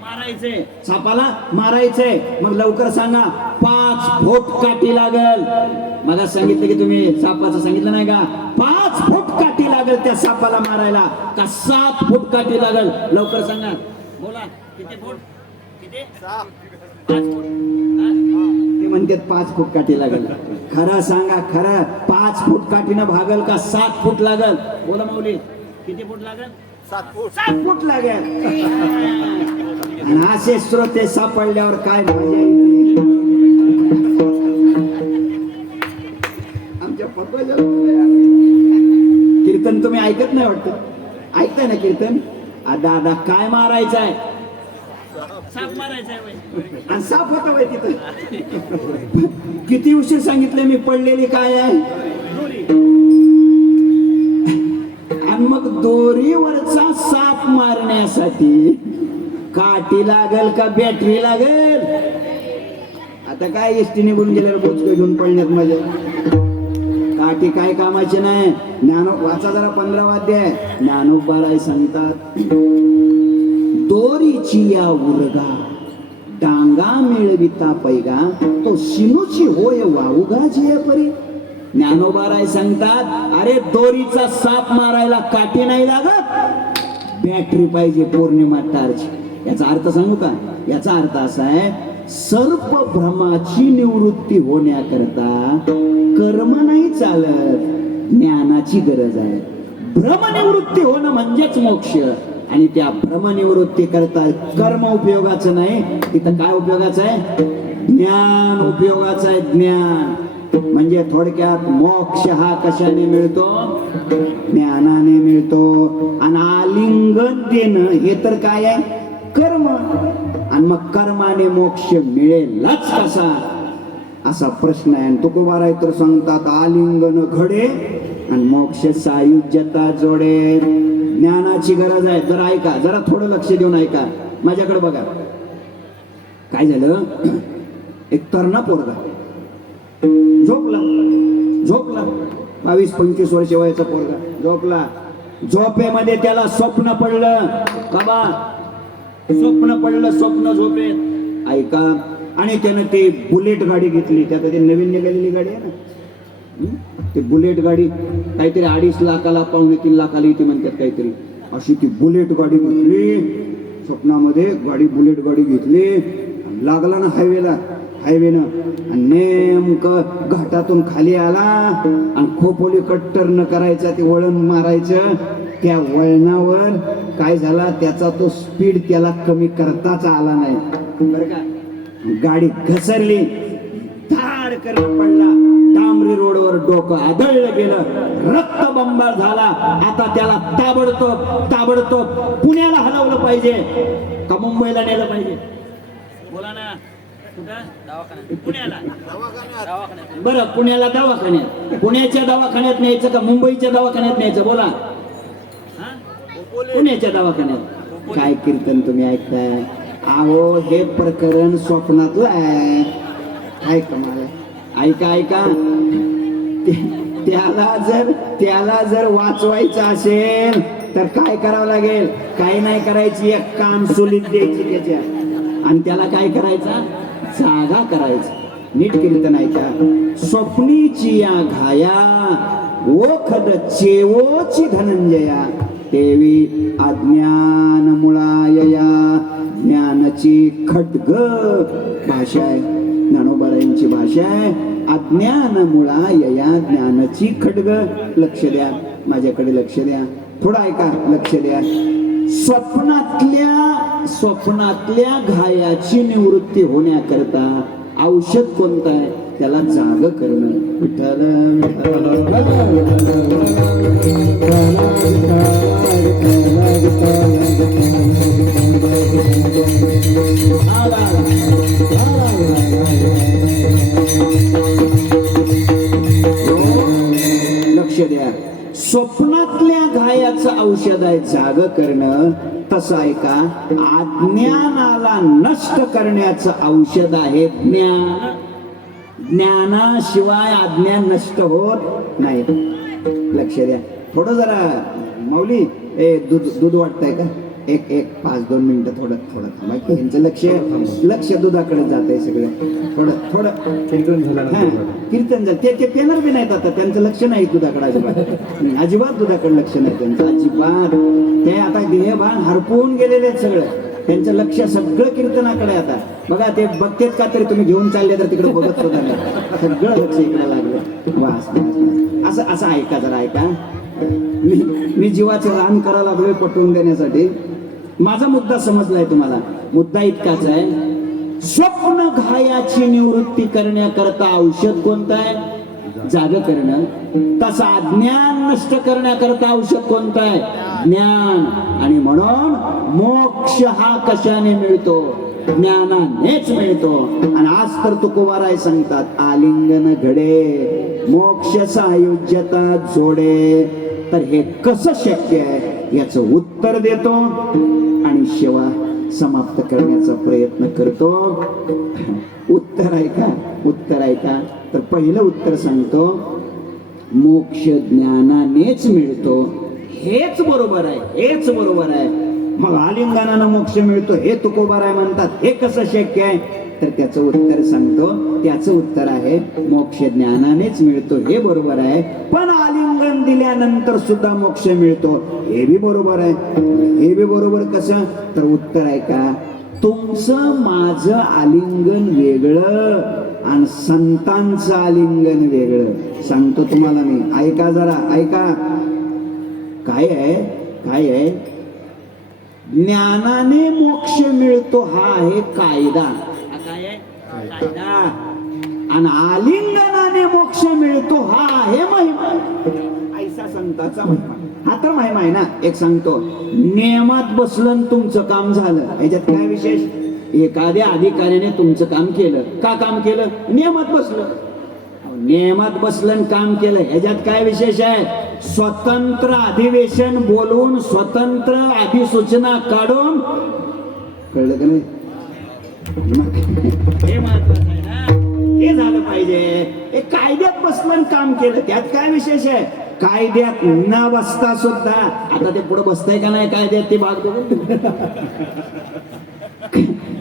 मारायचंय. सापाला मारायचंय. मग लवकर सांगा, 5 फूट काठी लागल. मग सांगितलं की तुम्ही सापाचं सांगितलं नाही का? 5 फूट काठी लागल त्या सापाला मारायला, का 7 फूट काठी लागल? लवकर सांगा, बोला. किती फूट? किती? 5 फूट. ते म्हणतात 5 फूट काठी लागल. खरं सांगा, खरं 5 फूट काठीनं भागल का 7 फूट लागल? बोला माऊली, किती फूट लागल? 7 फूट लागेल. आणि असे श्रोते सापडल्यावर काय मजा येते. आमच्या पप्पाच्या कीर्तन तुम्ही ऐकत नाही वाटतं? ऐकताय ना कीर्तन? दादा काय मारायचं आहे? साप मारायचा आहे. साप होता बाई तिथं. किती उशीर सांगितले मी, पडलेली काय आहे? आणि मग दोरीवरचा साप मारण्यासाठी काठी लागल का बॅटरी लागल? आता काय एसटी निघून गेल्यावर बोचको घेऊन पडण्यात मजा. काठी काय कामाची नाही. वाचा जरा 15 अध्याय. ज्ञानोबाराय सांगतात, दोरीची या उरगा डांगा मिळविता पैगा, तो शिनूची होय वाऊगा जिय परी. ज्ञानोबाराय सांगतात, अरे दोरीचा साप मारायला काठी नाही लागत, बॅटरी पाहिजे पौर्णिमा टार्च. याचा अर्थ सांगू का? याचा अर्थ असा आहे, सर्प भ्रमाची निवृत्ती होण्याकरता कर्म नाही चालत, ज्ञानाची गरज आहे. भ्रमनिवृत्ती होणं म्हणजेच मोक्ष. आणि त्या भ्रमनिवृत्ती करता कर्म उपयोगाचं नाही, तिथं काय उपयोगाचं आहे? ज्ञान उपयोगाचं आहे. ज्ञान म्हणजे थोडक्यात मोक्ष हा कशाने मिळतो? ज्ञानाने मिळतो. आणि आलिंगन देणं हे तर काय आहे? कर्म. आणि मग कर्माने मोक्ष मिळेलच कसा, असा प्रश्न आहे. तुकोबाराय तर सांगतात, आलिंगन घडे आणि मोक्ष सायुज्यता जोडे. ज्ञानाची गरज आहे. जरा ऐका, जरा थोडं लक्ष देऊन ऐका, माझ्याकडे बघा. काय झालं? एक तरुणा पोरगा झोपला 22-25 वर्ष वयाचा पोरगा झोपला. झोपेमध्ये त्याला स्वप्न पडलं. बाबा स्वप्न पडलं, स्वप्न झोपेत. ऐका. आणि त्यानं ते बुलेट गाडी घेतली. त्यात ते नवीन निघालेली गाडी आहे ना, ते बुलेट गाडी काहीतरी 2.5 लाखाला 2.25 लाखाला येते म्हणतात काहीतरी. अशी ती बुलेट गाडी घेतली स्वप्नामध्ये. गाडी बुलेट गाडी घेतली. लागला ना हायवेनं, आणि नेमकं घाटातून खाली आला आणि खोपोली कट्टर न करायचा, ते वळण मारायचं. त्या वळणावर काय झाला, त्याचा तो स्पीड त्याला कमी करताच आला नाही बरं का. गाडी घसरली, धाड करत पडला. डांबरी रोडवर डोकं आदळलं गेलं, रक्तबंबाळ झाला. आता त्याला ताबडतोब पुण्याला हलवलं पाहिजे का मुंबईला नेलं पाहिजे? बोला ना. पुण्याला बरं, पुण्याला दवाखान्यात. पुण्याच्या दवाखान्यात न्यायचं का मुंबईच्या दवाखान्यात न्यायचं? बोला. पुण्याच्या दवाखान्यात. काय कीर्तन तुम्ही ऐकताय? अहो हे प्रकरण स्वप्नातलं आहे. काय कमाल. ऐका. त्याला जर वाचवायचं असेल तर काय करावं लागेल? काय नाही करायची, एक कान सोलीत द्यायची त्याच्या, आणि त्याला काय करायचा? जागा करायचा. नीट कीर्तन ऐका. स्वप्नीची या घाया ओखद चेवोची धनंजया, देवी अज्ञान मुळायया. ज्ञानाची खड्ग भाषा आहे, ज्ञानोबारायांची भाषा आहे. अज्ञान मुळायया, ज्ञानाची खड्ग. लक्ष द्या, माझ्याकडे लक्ष द्या, थोडं ऐका, लक्ष द्या. स्वप्नातल्या घायाची निवृत्ती होण्याकरता औषध कोणतं आहे? त्याला जाग करणं. विठ्ठल लक्ष द्या. स्वप्नातल्या घायाचं औषध आहे जाग करणं. तसं आहे का? अज्ञानाला नष्ट करण्याचं औषध आहे ज्ञान. ज्ञानाशिवाय अज्ञान नष्ट होत नाही. लक्ष द्या. थोडं जरा माऊली दूध वाटतंय का? एक 5-2 मिनिटं थोडं थांबा. यांचं लक्ष दुधाकडे जात आहे सगळं. थोडं कीर्तन झालं. ते पेनर बी नाहीत आता, त्यांचं लक्ष नाही दुधाकडे, अजिबात दुधाकडे लक्ष नाही त्यांचं, अजिबात. ते आता देहभान हरपून गेलेले आहेत सगळं. त्यांचं लक्ष सगळं कीर्तनाकडे. आता बघा, ते बघतेत का तरी तुम्ही घेऊन चालले तर तिकडे बघत सुद्धा नाही, सगळं लक्ष इकडे लागलं. वास असं ऐका, जरा ऐका. मी जीवाचं रान करायला लागलोय पटवून देण्यासाठी. माझा मुद्दा समजलाय तुम्हाला? मुद्दा इतकाच आहे, स्वप्न घायाची निवृत्ती करण्याकरता औषध कोणतं आहे? जाग करणं. तसं अज्ञान नष्ट करण्याकरता औषध कोणतं आहे? ज्ञान. आणि म्हणून मोक्ष हा कशाने मिळतो? ज्ञानानेच मिळतो. आणि आज तर तुकोबाराय सांगतात, आलिंगन घडे मोक्ष सायुज्यता जोडे. तर हे कसं शक्य आहे याचं उत्तर देतो आणि सेवा समाप्त करण्याचा प्रयत्न करतो. उत्तर आहे का? तर पहिलं उत्तर सांगतो, मोक्ष ज्ञानानेच मिळतो. हेच बरोबर आहे. मग आलिंगनानं मोक्ष मिळतो हे तुकोबाराय म्हणतात, हे कसं शक्य आहे? तर त्याचं उत्तर सांगतो. त्याचं उत्तर आहे, मोक्ष ज्ञानानेच मिळतो हे बरोबर आहे, पण आलिंगन दिल्यानंतर सुद्धा मोक्ष मिळतो हे बी बरोबर आहे. हे बी बरोबर कसं? तर उत्तर आहे का, तुमचं माझं आलिंगन वेगळं आणि संतांचं आलिंगन वेगळं. सांगतो तुम्हाला मी, ऐका जरा, ऐका. काय आहे? ज्ञानाने मोक्ष मिळतो हा आहे कायदा. कायदा. आणि आलिंगनाने मोक्ष मिळतो हा आहे महिमा. ऐसा संताचा महिमा. हा तर महिमा आहे ना. एक सांगतो, नियमात बसलं तुमचं काम झालं. याच्यात काय विशेष? एखाद्या अधिकाऱ्याने तुमचं काम केलं. का काम केलं? नियमात बसलं. नियमात बसलं काम केलं, ह्याच्यात काय विशेष आहे? स्वतंत्र अधिवेशन बोलवून स्वतंत्र अधिसूचना काढून, कळलं का नाही? हे महत्वाचं आहे ना, हे झालं पाहिजे. हे कायद्यात बसलं काम केलं, त्यात काय विशेष आहे? कायद्यात न बसता सुद्धा, आता ते पुढे बसताय का नाही कायद्यात ते भाग बघून,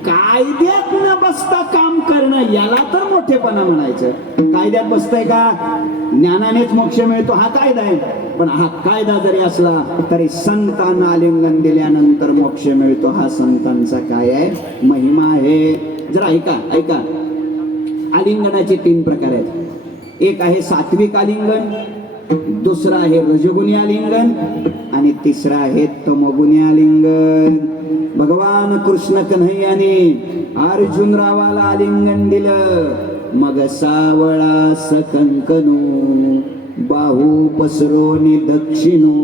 कायद्यात न बसता काम करणं याला तर मोठेपणा म्हणायचं. कायद्यात बसताय का? ज्ञानानेच मोक्ष मिळतो हा कायदा आहे, पण हा कायदा जरी असला तरी संतांना आलिंगन दिल्यानंतर मोक्ष मिळतो हा संतांचा काय आहे? महिमा आहे. जरा ऐका. आलिंगनाचे 3 प्रकार आहेत. एक आहे सात्विक आलिंगन, दुसरा आहे रजोगुणी आलिंगन आणि तिसरा आहे तमोगुणी आलिंगन. भगवान कृष्ण कन्हैयाने अर्जुनरावाला आलिंगन दिलं. मग सावळा सकंकनो बाहू पसरोनी दक्षिणो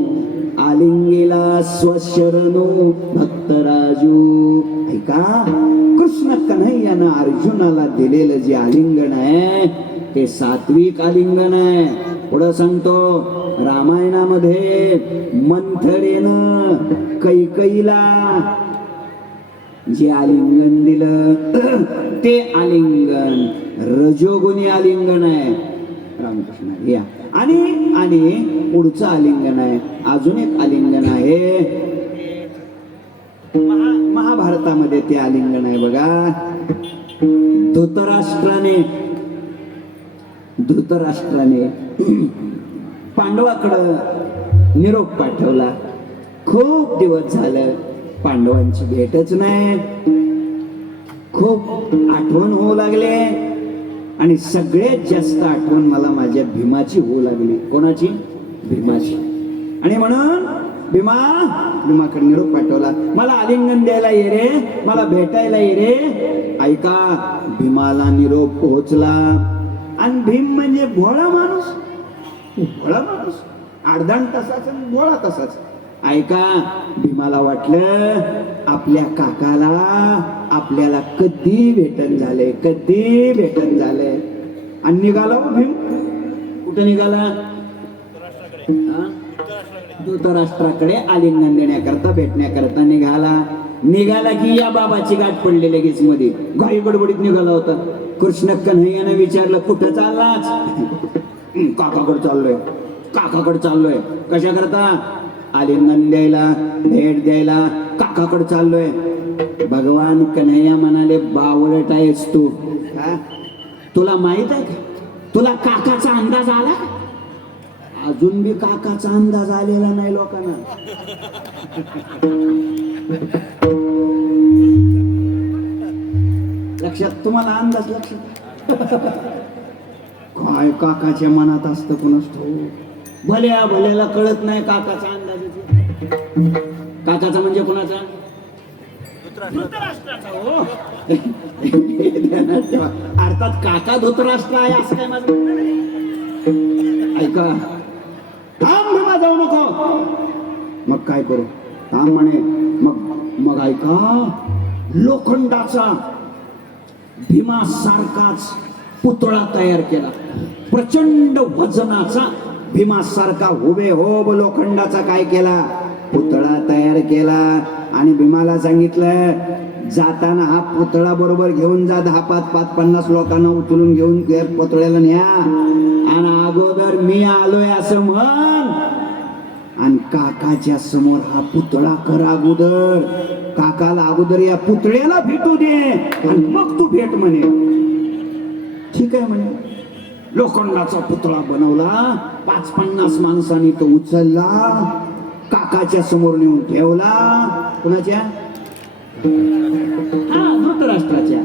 आलिंगेला स्वशरणो भक्तराजू. ऐका, कृष्ण कन्हैयानं अर्जुनाला दिलेलं जे आलिंगन आहे ते सात्विक आलिंगन आहे. पुढं सांगतो, रामायणामध्ये मंथरेनं कैकईला जे आलिंगन दिलं ते आलिंगन रजोगुणी आलिंगन आहे. रामकृष्ण या. आणि पुढचं आलिंगन आहे. अजून एक आलिंगन आहे, महाभारतामध्ये ते आलिंगन आहे बघा. धृतराष्ट्राने पांडवाकडं निरोप पाठवला. खूप दिवस झालं पांडवांची भेटच नाही. खूप आठवण होऊ लागले आणि सगळ्यात जास्त आठवण मला माझ्या भीमाची होऊ लागली. कोणाची? भीमाची. आणि म्हणून भीमाकडे निरोप पाठवला, मला आलिंगन द्यायला ये रे, मला भेटायला ये रे. ऐका, भीमाला निरोप पोहोचला. आणि भीम म्हणजे भोळा माणूस, अर्धान तसाच भोळा तसाच. ऐका, भीमाला वाटलं आपल्या काकाला आपल्याला कधी भेटन झाले. आणि निघाला भीम. कुठे निघाला? धृतराष्ट्राकडे आलिंगन देण्याकरता, भेटण्याकरता निघाला की या बाबाची गाठ पडली लगेच मध्ये. घाई गडबडीत निघाला होता. कृष्ण कन्हैयाने विचारलं, कुठं चाललाच? काकाकडे चाललोय. कशा करता? आलिंगन द्यायला, भेट द्यायला काकाकडे चाललोय. भगवान कन्हैया म्हणाले, बावळट आहेस तू. तुला माहित आहे का, तुला काकाचा अंदाज आला? अजून बी काकाचा अंदाज आलेला नाही लोकांना. लक्षात, तुम्हाला अंदाज लक्षात? काय काकाच्या मनात असतं कोणास ठाऊक. भल्याला कळत नाही काकाचा अंदाज. काकाचा म्हणजे कोणाचा? धृतराष्ट्राचा. हो, अर्थात काका धृतराष्ट्र आहे असं काय माझं. ऐका, थांब भीमा, जाऊ नको. मग काय करू? थांब म्हणे. मग ऐका, लोखंडाचा भीमासारखाच पुतळा तयार केला. प्रचंड वजनाचा भीमासारखा हुबेहूब लोखंडाचा काय केला? पुतळा तयार केला. आणि भीमाला सांगितलं, जाताना हा पुतळा बरोबर घेऊन जा. 10-50 लोकांना उचलून घेऊन पुतळ्याला न्या. आणि अगोदर मी आलोय असं म्हण. आणि काकाच्या समोर हा पुतळा कर अगोदर. काकाला अगोदर या पुतळ्याला भेटू दे आणि मग तू भेट म्हणे. ठीक आहे म्हणे. लोखंडाचा पुतळा बनवला. 50 माणसांनी तो उचलला, काकाच्या समोर नेऊन ठेवला. कुणाच्या? धृतराष्ट्राच्या.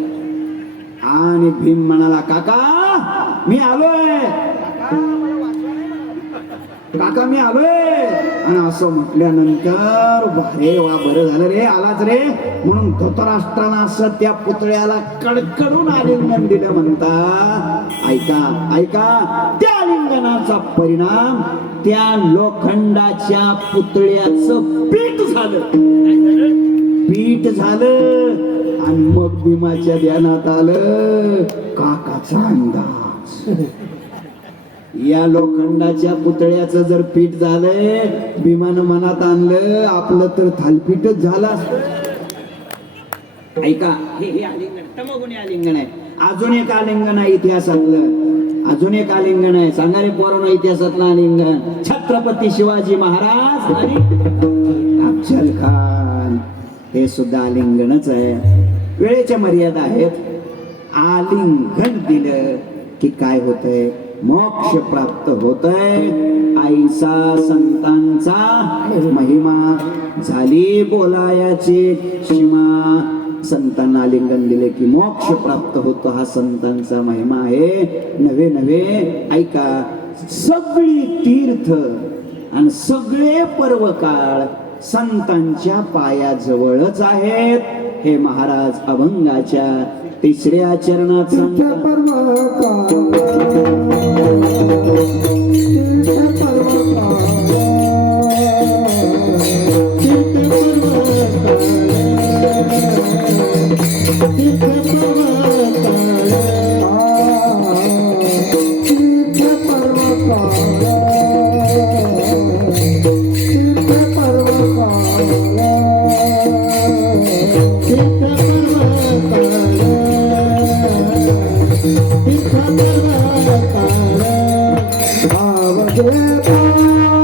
आणि भीम म्हणाला, काका मी आलोय. आणि असं म्हटल्यानंतर, अरे वा, बरं झालं रे आलाच रे. म्हणून धृतराष्ट्रानं असं त्या पुतळ्याला कडकडून आलिंगन दिलं. म्हणता ऐका, त्या आलिंगनाचा परिणाम त्या लोखंडाच्या पुतळ्याचं पीठ झालं. आणि मग भीमाच्या ध्यानात आलं काकाचा अंदाज. या लोखंडाच्या पुतळ्याचं जर पीठ झालंय, भीमानं मनात आणलं आपलं तर थालपीठच झालं असतं. ऐका, हे आलिंगन तमोगुणी आलिंगन आहे. अजून एक आलिंगन आहे इतिहासातलं. अजून एक आलिंगन आहे. सांगा रे पोरांनो, इतिहासातलं आलिंगन. छत्रपती शिवाजी महाराज आणि अफजल खान, हे सुद्धा आलिंगनच आहे. वेळेच्या मर्यादा आहेत. आलिंगन दिलं की काय होतंय? मोक्ष प्राप्त होतय. आईचा संतांचा महिमा झाली बोलायाची सीमा. संतांना आलिंगन दिले की मोक्ष प्राप्त होतो, हा संतांचा महिमा आहे. नवे ऐका, सगळी तीर्थ आणि सगळे पर्व काळ संतांच्या पायाजवळच आहेत. हे महाराज अभंगाच्या 3ऱ्या चरणात Hare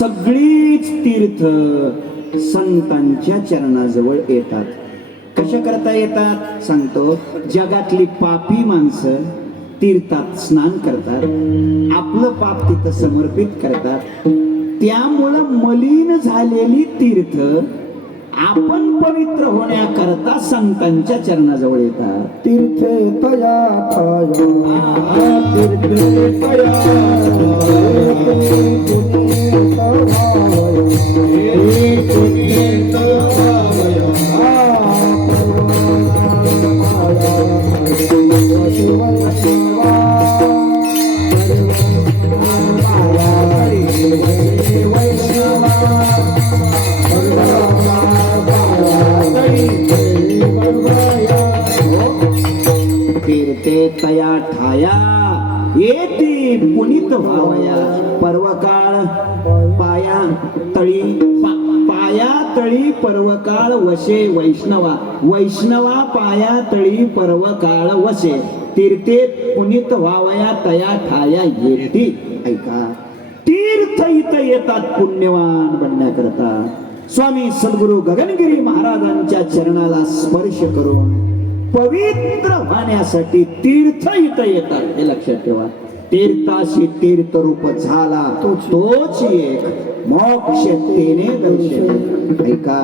सगळीच तीर्थ संतांच्या चरणाजवळ येतात. कशा करता येतात सांगतो. जगातली पापी माणसं तीर्थात स्नान करतात, आपलं पाप तिथं समर्पित करतात. त्यामुळं मलिन झालेली तीर्थ आपण पवित्र होण्याकरता संतांच्या चरणाजवळ येतात. तीर्थे तया ठाया तीर्थे तया तीर्थे तया ठाया येती पुनीत व्हावया. पर्वकाळ पाया तळी पाया तळी पर्वकाळ वशे वैष्णवा. वैष्णवा पाया तळी पर्वकाळ वशे. तीर्थे पुनीत व्हावया तया ठाया येती. ऐका, तीर्थ इथं येतात पुण्यवान बनण्याकरता. स्वामी सद्गुरु गगनगिरी महाराजांच्या चरणाला स्पर्श करून पवित्र होण्यासाठी तीर्थ इथं येतात. हे लक्षात ठेवा. तीर्थाशी तीर्थ रूप झाला तोच एक मोक्ष तेने दर्शन. ऐका,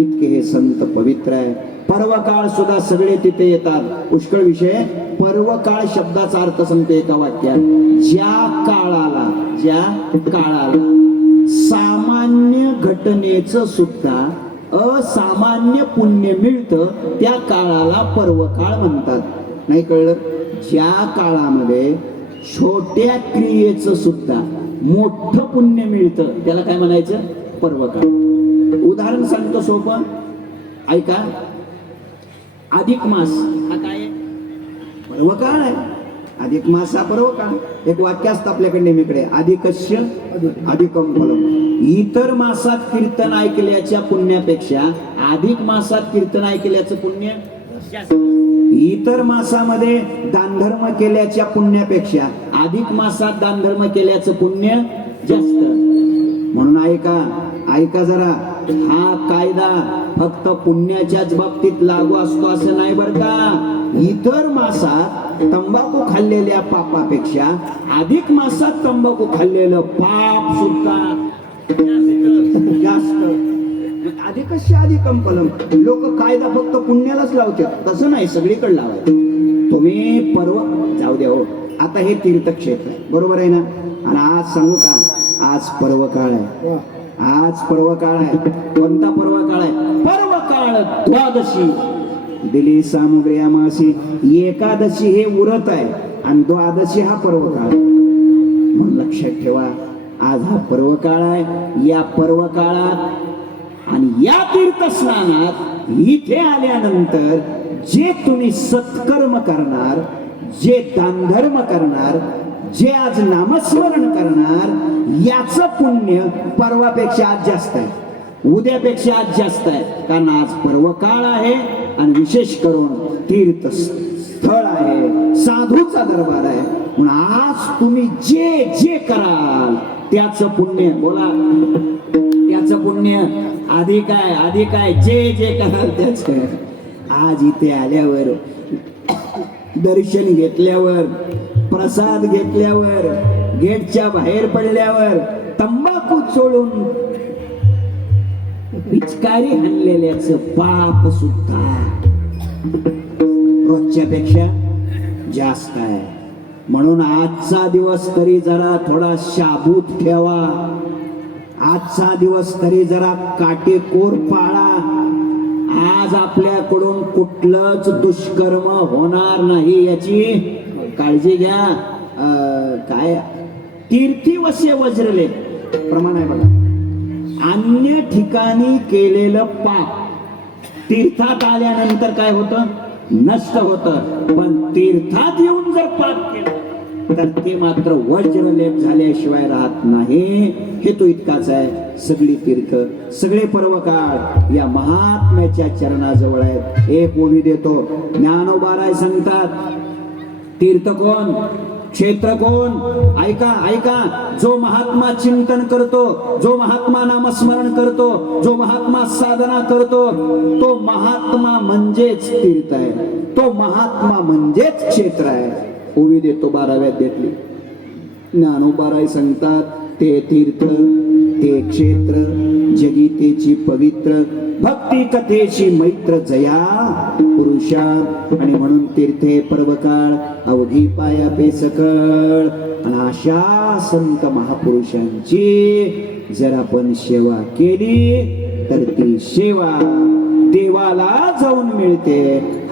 इतके हे संत पवित्र आहे. पर्वकाळ सुद्धा सगळे तिथे येतात. पुष्कळ विषय. पर्वकाळ शब्दाचा अर्थ सांगतो एका वाक्यात. ज्या काळाला सामान्य घटनेचं सुद्धा असामान्य पुण्य मिळतं त्या काळाला पर्वकाळ म्हणतात. नाही कळलं? ज्या काळामध्ये छोट्या क्रियेचं सुद्धा मोठं पुण्य मिळतं त्याला काय म्हणायचं? पर्वकाळ. उदाहरण सांगतो सोपं. ऐका, अधिक मास हा काय? पर्वकाळ आहे. अधिक मास हा पर्वकाळ. एक वाक्य असतं आपल्याकडे नेहमीकडे, अधिकस्य अधिकम फलम. इतर मासात कीर्तन ऐकल्याच्या पुण्यापेक्षा अधिक मासात कीर्तन ऐकल्याचं पुण्य जास्त. इतर मासामध्ये दानधर्म केल्याच्या पुण्यापेक्षा अधिक मासात दानधर्म केल्याचं पुण्य जास्त. म्हणून ऐका जरा, हा कायदा फक्त पुण्याच्याच बाबतीत लागू असतो असं नाही बरं का. इतर मासात तंबाखू खाल्लेल्या पापापेक्षा अधिक मासात तंबाखू खाल्लेलं पाप सुद्धा जास्त. अधिकस्य अधिकम फलम. लोक कायदा फक्त पुण्यालाच लावतात, तसं नाही, सगळीकडे लावायचं. तुम्ही जाऊ द्या हो. आता हे तीर्थक्षेत्र आहे, बरोबर आहे ना. आणि आज सांगू का, आज पर्वकाळ आहे. आज पर्वकाळ आहे. कोणता पर्वकाळ आहे? पर्वकाळ द्वादशी. दिली सामुग्री अमावासी. एकादशी हे उरत आहे आणि द्वादशी हा पर्वकाळ. म्हणून लक्षात ठेवा, आज हा पर्वकाळ आहे. या पर्वकाळात आणि या तीर्थस्नानात इथे आल्यानंतर जे तुम्ही सत्कर्म करणार, जे दानधर्म करणार, जे आज नामस्मरण करणार, याचं पुण्य परवापेक्षा आज जास्त आहे, उद्यापेक्षा आज जास्त आहे. कारण आज पर्वकाळ आहे आणि विशेष करून तीर्थस्थळ आहे, साधूचा दरबार आहे. म्हणून आज तुम्ही जे जे कराल त्याचं पुण्य, बोला, त्याचं पुण्य अधिक आहे. जे जे कराल त्याचं. आज इथे आल्यावर, दर्शन घेतल्यावर, प्रसाद घेतल्यावर, गेटच्या बाहेर पडल्यावर तंबाखू सोडून पिचकारी हाणलेल्याचं पाप सुद्धा रोजच्या पेक्षा जास्त आहे. म्हणून आजचा दिवस तरी जरा थोडा शाबूत ठेवा. आजचा दिवस तरी जरा काटेकोर पाळा. आज आपल्याकडून कुठलंच दुष्कर्म होणार नाही याची काळजी घ्या. काय कीर्ती वसे वज्रले प्रमाण आहे बघा. अन्य ठिकाणी केलेलं पाप तीर्थात आल्यानंतर काय होतं? नष्ट होतं. पण तीर्थात येऊन जर पाप केलं तर ते मात्र वज्रलेप झाल्याशिवाय राहत नाही. हे तो इतकाच आहे. सगळी तीर्थ, सगळे पर्वकाळ या महात्म्याच्या चरणाजवळ आहेत. एक ओवी देतो. ज्ञानोबा राय सांगतात, तीर्थ कोण? क्षेत्र कोण? ऐका ऐका, जो महात्मा चिंतन करतो, जो महात्मा नामस्मरण करतो, जो महात्मा साधना करतो, तो महात्मा म्हणजेच तीर्थ आहे, तो महात्मा म्हणजेच क्षेत्र आहे. ओवी देतो 12व्या अध्यायातली. ज्ञानोबाराय सांगतात, ते तीर्थ ते क्षेत्र जगीतेची पवित्र भक्ती कथेची मैत्र जया पुरुषा. आणि म्हणून तीर्थे पर्वकाळ अवघी पाया पे सकळ. आणि अशा संत महापुरुषांची जर आपण सेवा केली तर ती सेवा देवाला जाऊन मिळते.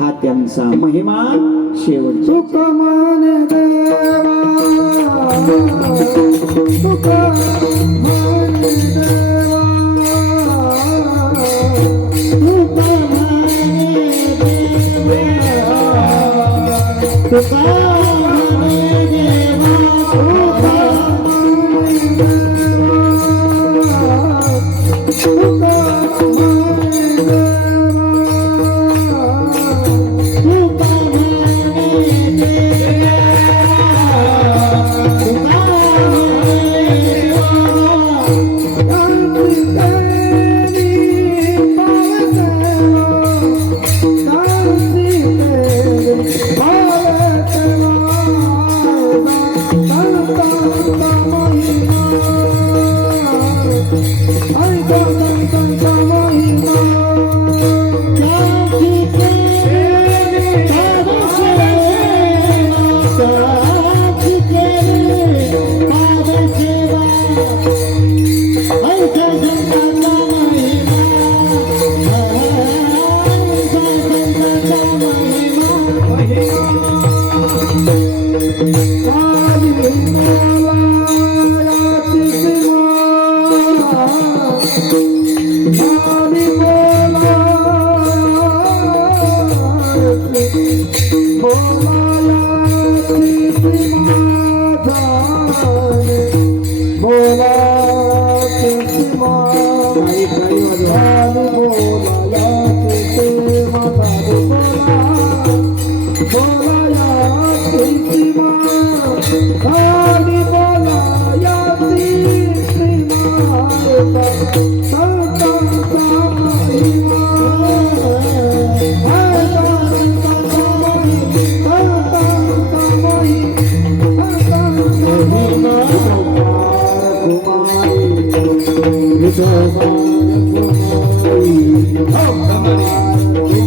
हा त्यांचा महिमा. शेवट सुख माने देवा, सुख माने देवा, सुख माने देवा, सुख माने देवा, सुख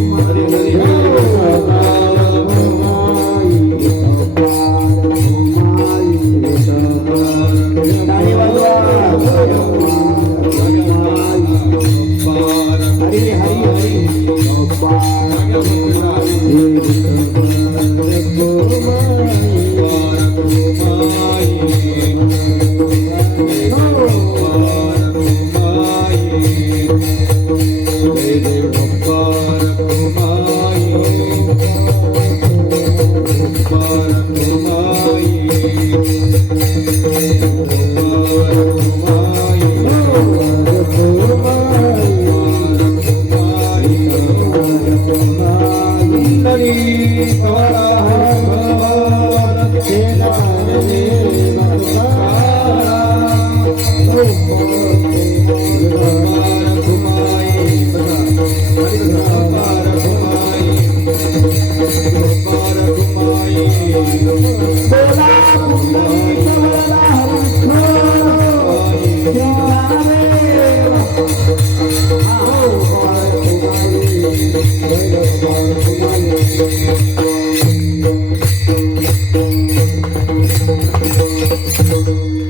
माने देवा.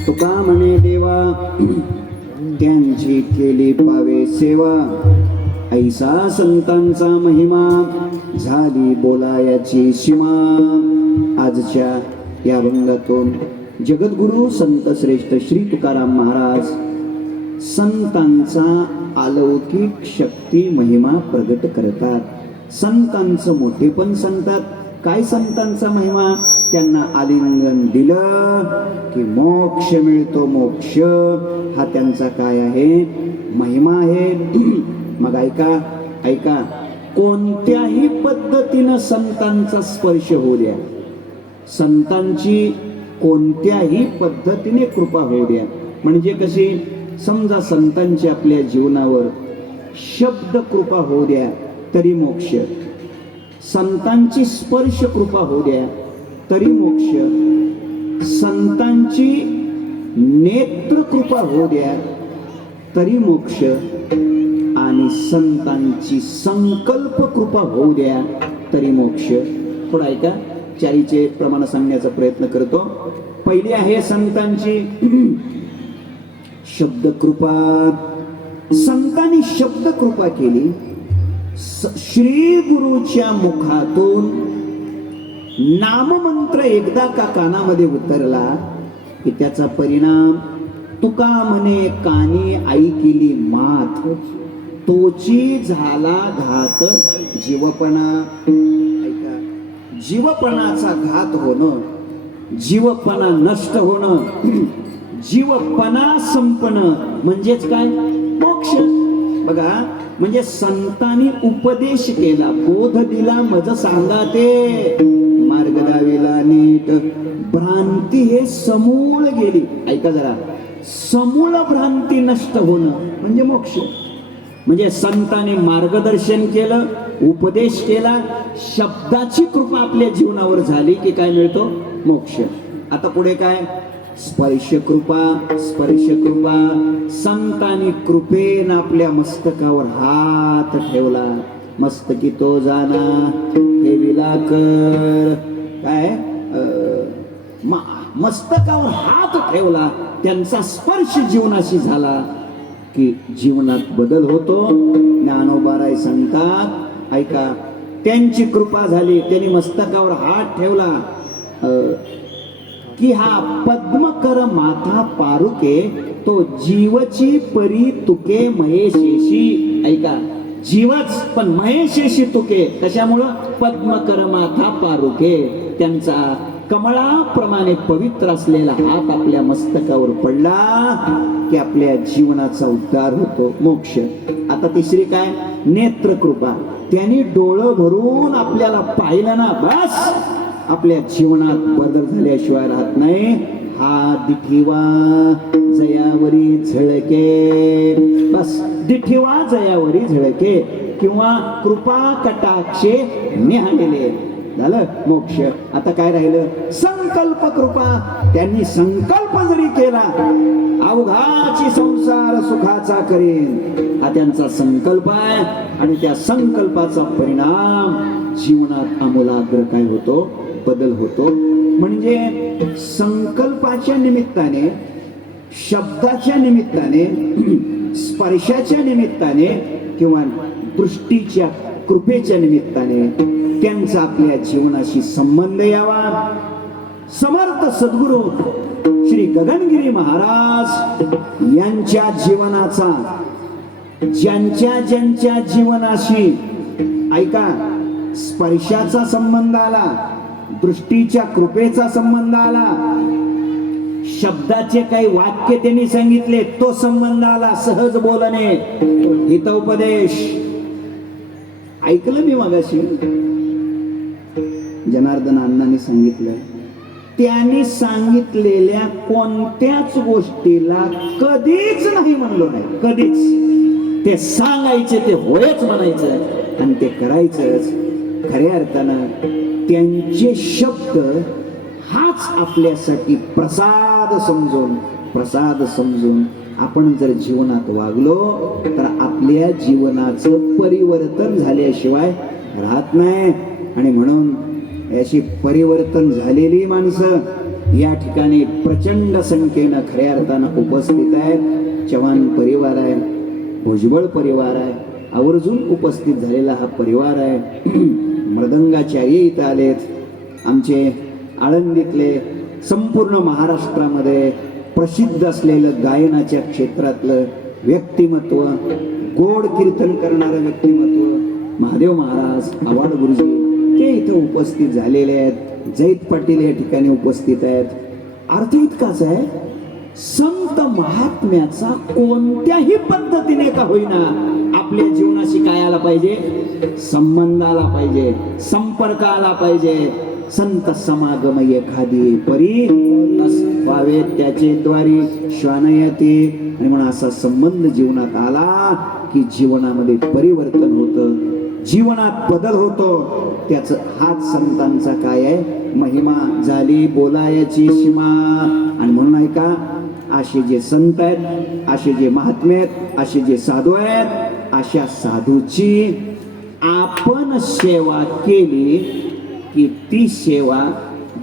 तुका म्हणे देवा, त्यांची केली पावे सेवा. ऐसा संतांचा महिमा, झाली बोलायाची सीमा. आजच्या या अभंगातून जगद्गुरु संत श्रेष्ठ श्री तुकाराम महाराज संतांचा अलौकिक शक्ती महिमा प्रगट करतात. संतांचं मोठेपण सांगतात. काय संतांचा महिमा? त्यांना आलिंगन दिलं की मोक्ष मिळतो. मोक्ष हा त्यांचा काय आहे? महिमा आहे. मग ऐका ऐका, कोणत्याही पद्धतीनं संतांचा स्पर्श होऊ द्या, संतांची कोणत्याही पद्धतीने कृपा होऊ द्या. म्हणजे कशी, समजा संतांची आपल्या जीवनावर शब्द कृपा होऊ द्या तरी मोक्ष, संतांची स्पर्श कृपा होऊ द्या तरी मोक्ष, संतांची नेत्र कृपा होऊ द्या तरी मोक्ष, आणि संतांची संकल्प कृपा होऊ द्या तरी मोक्ष. थोडं ऐका, चारीचे प्रमाण सांगण्याचा प्रयत्न करतो. पहिली आहे संतांची शब्द कृपा. संतांनी शब्द कृपा केली, श्री गुरुच्या मुखातून नाममंत्र एकदा का कानामध्ये उतरला की त्याचा परिणाम तुका म्हणे कानी ऐकिली मात, तोची झाला घात जीवपणा. ऐका, जीवपणाचा घात होणं, जीवपणा नष्ट होणं, जीवपणा संपणं म्हणजेच काय, मोक्ष. बघा, म्हणजे संतांनी उपदेश केला, बोध दिला, मज सांगा ते मार्ग दाविला नीट, भ्रांती हे समूळ गेली. ऐका जरा, समूळ भ्रांती नष्ट होणं म्हणजे मोक्ष. म्हणजे संतांनी मार्गदर्शन केलं, उपदेश केला, शब्दाची कृपा आपल्या जीवनावर झाली की काय मिळतो, मोक्ष. आता पुढे काय, स्पर्श कृपा. स्पर्श कृपा, संतांनी कृपेनं आपल्या मस्तकावर हात ठेवला, मस्तकी तो जाना हे विलाकर, काय मस्तकावर हात ठेवला, त्यांचा स्पर्श जीवनाशी झाला की जीवनात बदल होतो. ज्ञानोबाराय सांगतात, ऐका, त्यांची कृपा झाली, त्यांनी मस्तकावर हात ठेवला की हा पद्मकर माथा पारुके, तो जीवची परी तुके महेशेशी. ऐका, जीवच पण महेशेशी तुके, कशामुळं, पद्मकर माथा पारुके, त्यांचा कमळाप्रमाणे पवित्र असलेला हात आपल्या मस्तकावर पडला की आपल्या जीवनाचा उद्धार होतो, मोक्ष. आता तिसरी काय, नेत्र कृपा. त्यांनी डोळं भरून आपल्याला पाहिलं ना, बस आपल्या जीवनात बदल झाल्याशिवाय राहत नाही. हा दिठिवा जयावरी झळके, बस दिठिवा जयावरी झळके, किंवा कृपा कटाक्षे निहाळले, झालं मोक्ष. आता काय राहिलं, संकल्प कृपा. त्यांनी संकल्प जरी केला, अवघाची संसार सुखाचा करेन, हा त्यांचा संकल्प आहे, आणि त्या संकल्पाचा परिणाम जीवनात आमूलाग्र काय होतो, बदल होतो. म्हणजे संकल्पाच्या निमित्ताने, शब्दाच्या निमित्ताने, स्पर्शाच्या निमित्ताने, किंवा दृष्टीच्या कृपेच्या निमित्ताने त्यांचा आपल्या जीवनाशी संबंध यावा. समर्थ सद्गुरु श्री गगनगिरी महाराज यांच्या जीवनाचा, ज्यांच्या जीवनाशी, ऐका, स्पर्शाचा संबंध आला, दृष्टीच्या कृपेचा संबंध आला, शब्दाचे काही वाक्य त्यांनी सांगितले तो संबंध आला, सहज बोलणे, हितोपदेश. ऐकलं मी मगाशी जनार्दन अण्णांनी सांगितलं, त्यांनी सांगितलेल्या कोणत्याच गोष्टीला कधीच नाही म्हणलो नाही, कधीच. ते सांगायचे ते होयच म्हणायचं आणि ते करायचंच. खऱ्या अर्थानं त्यांचे शब्द हाच आपल्यासाठी प्रसाद समजून आपण जर जीवनात वागलो तर आपल्या जीवनाचं परिवर्तन झाल्याशिवाय राहत नाही. आणि म्हणून अशी परिवर्तन झालेली माणसं या ठिकाणी प्रचंड संख्येनं खऱ्या अर्थानं उपस्थित आहेत. चव्हाण परिवार आहे, भुजबळ परिवार आहे, आवर्जून उपस्थित झालेला हा परिवार आहे. मृदंगाचार्य इथं आलेत, आमचे आळंदीतले, संपूर्ण महाराष्ट्रामध्ये प्रसिद्ध असलेलं गायनाच्या क्षेत्रातलं व्यक्तिमत्व, गोड कीर्तन करणारं व्यक्तिमत्व महादेव महाराज, आवाड गुरुजी, ते इथं उपस्थित झालेले आहेत. जैत पाटील या ठिकाणी उपस्थित आहेत. अर्थ इतकाच आहे, संत महात्म्याचा कोणत्याही पद्धतीने का होईना आपल्या जीवनाशी काय आला पाहिजे, संबंध आला पाहिजे, संपर्क आला पाहिजे. संत समागम एखादी परी व्हावे त्याचे द्वारी श्वान येते. आणि म्हणून असा संबंध जीवनात आला की जीवनामध्ये परिवर्तन होतं, जीवनात बदल होतो. त्याच हाच संतांचा काय आहे महिमा. झाली बोलायची सीमा. आणि म्हणून ऐका, असे जे संत आहेत, असे जे महात्मे आहेत, असे जे साधू आहेत, अशा साधूची आपण सेवा केली की ती सेवा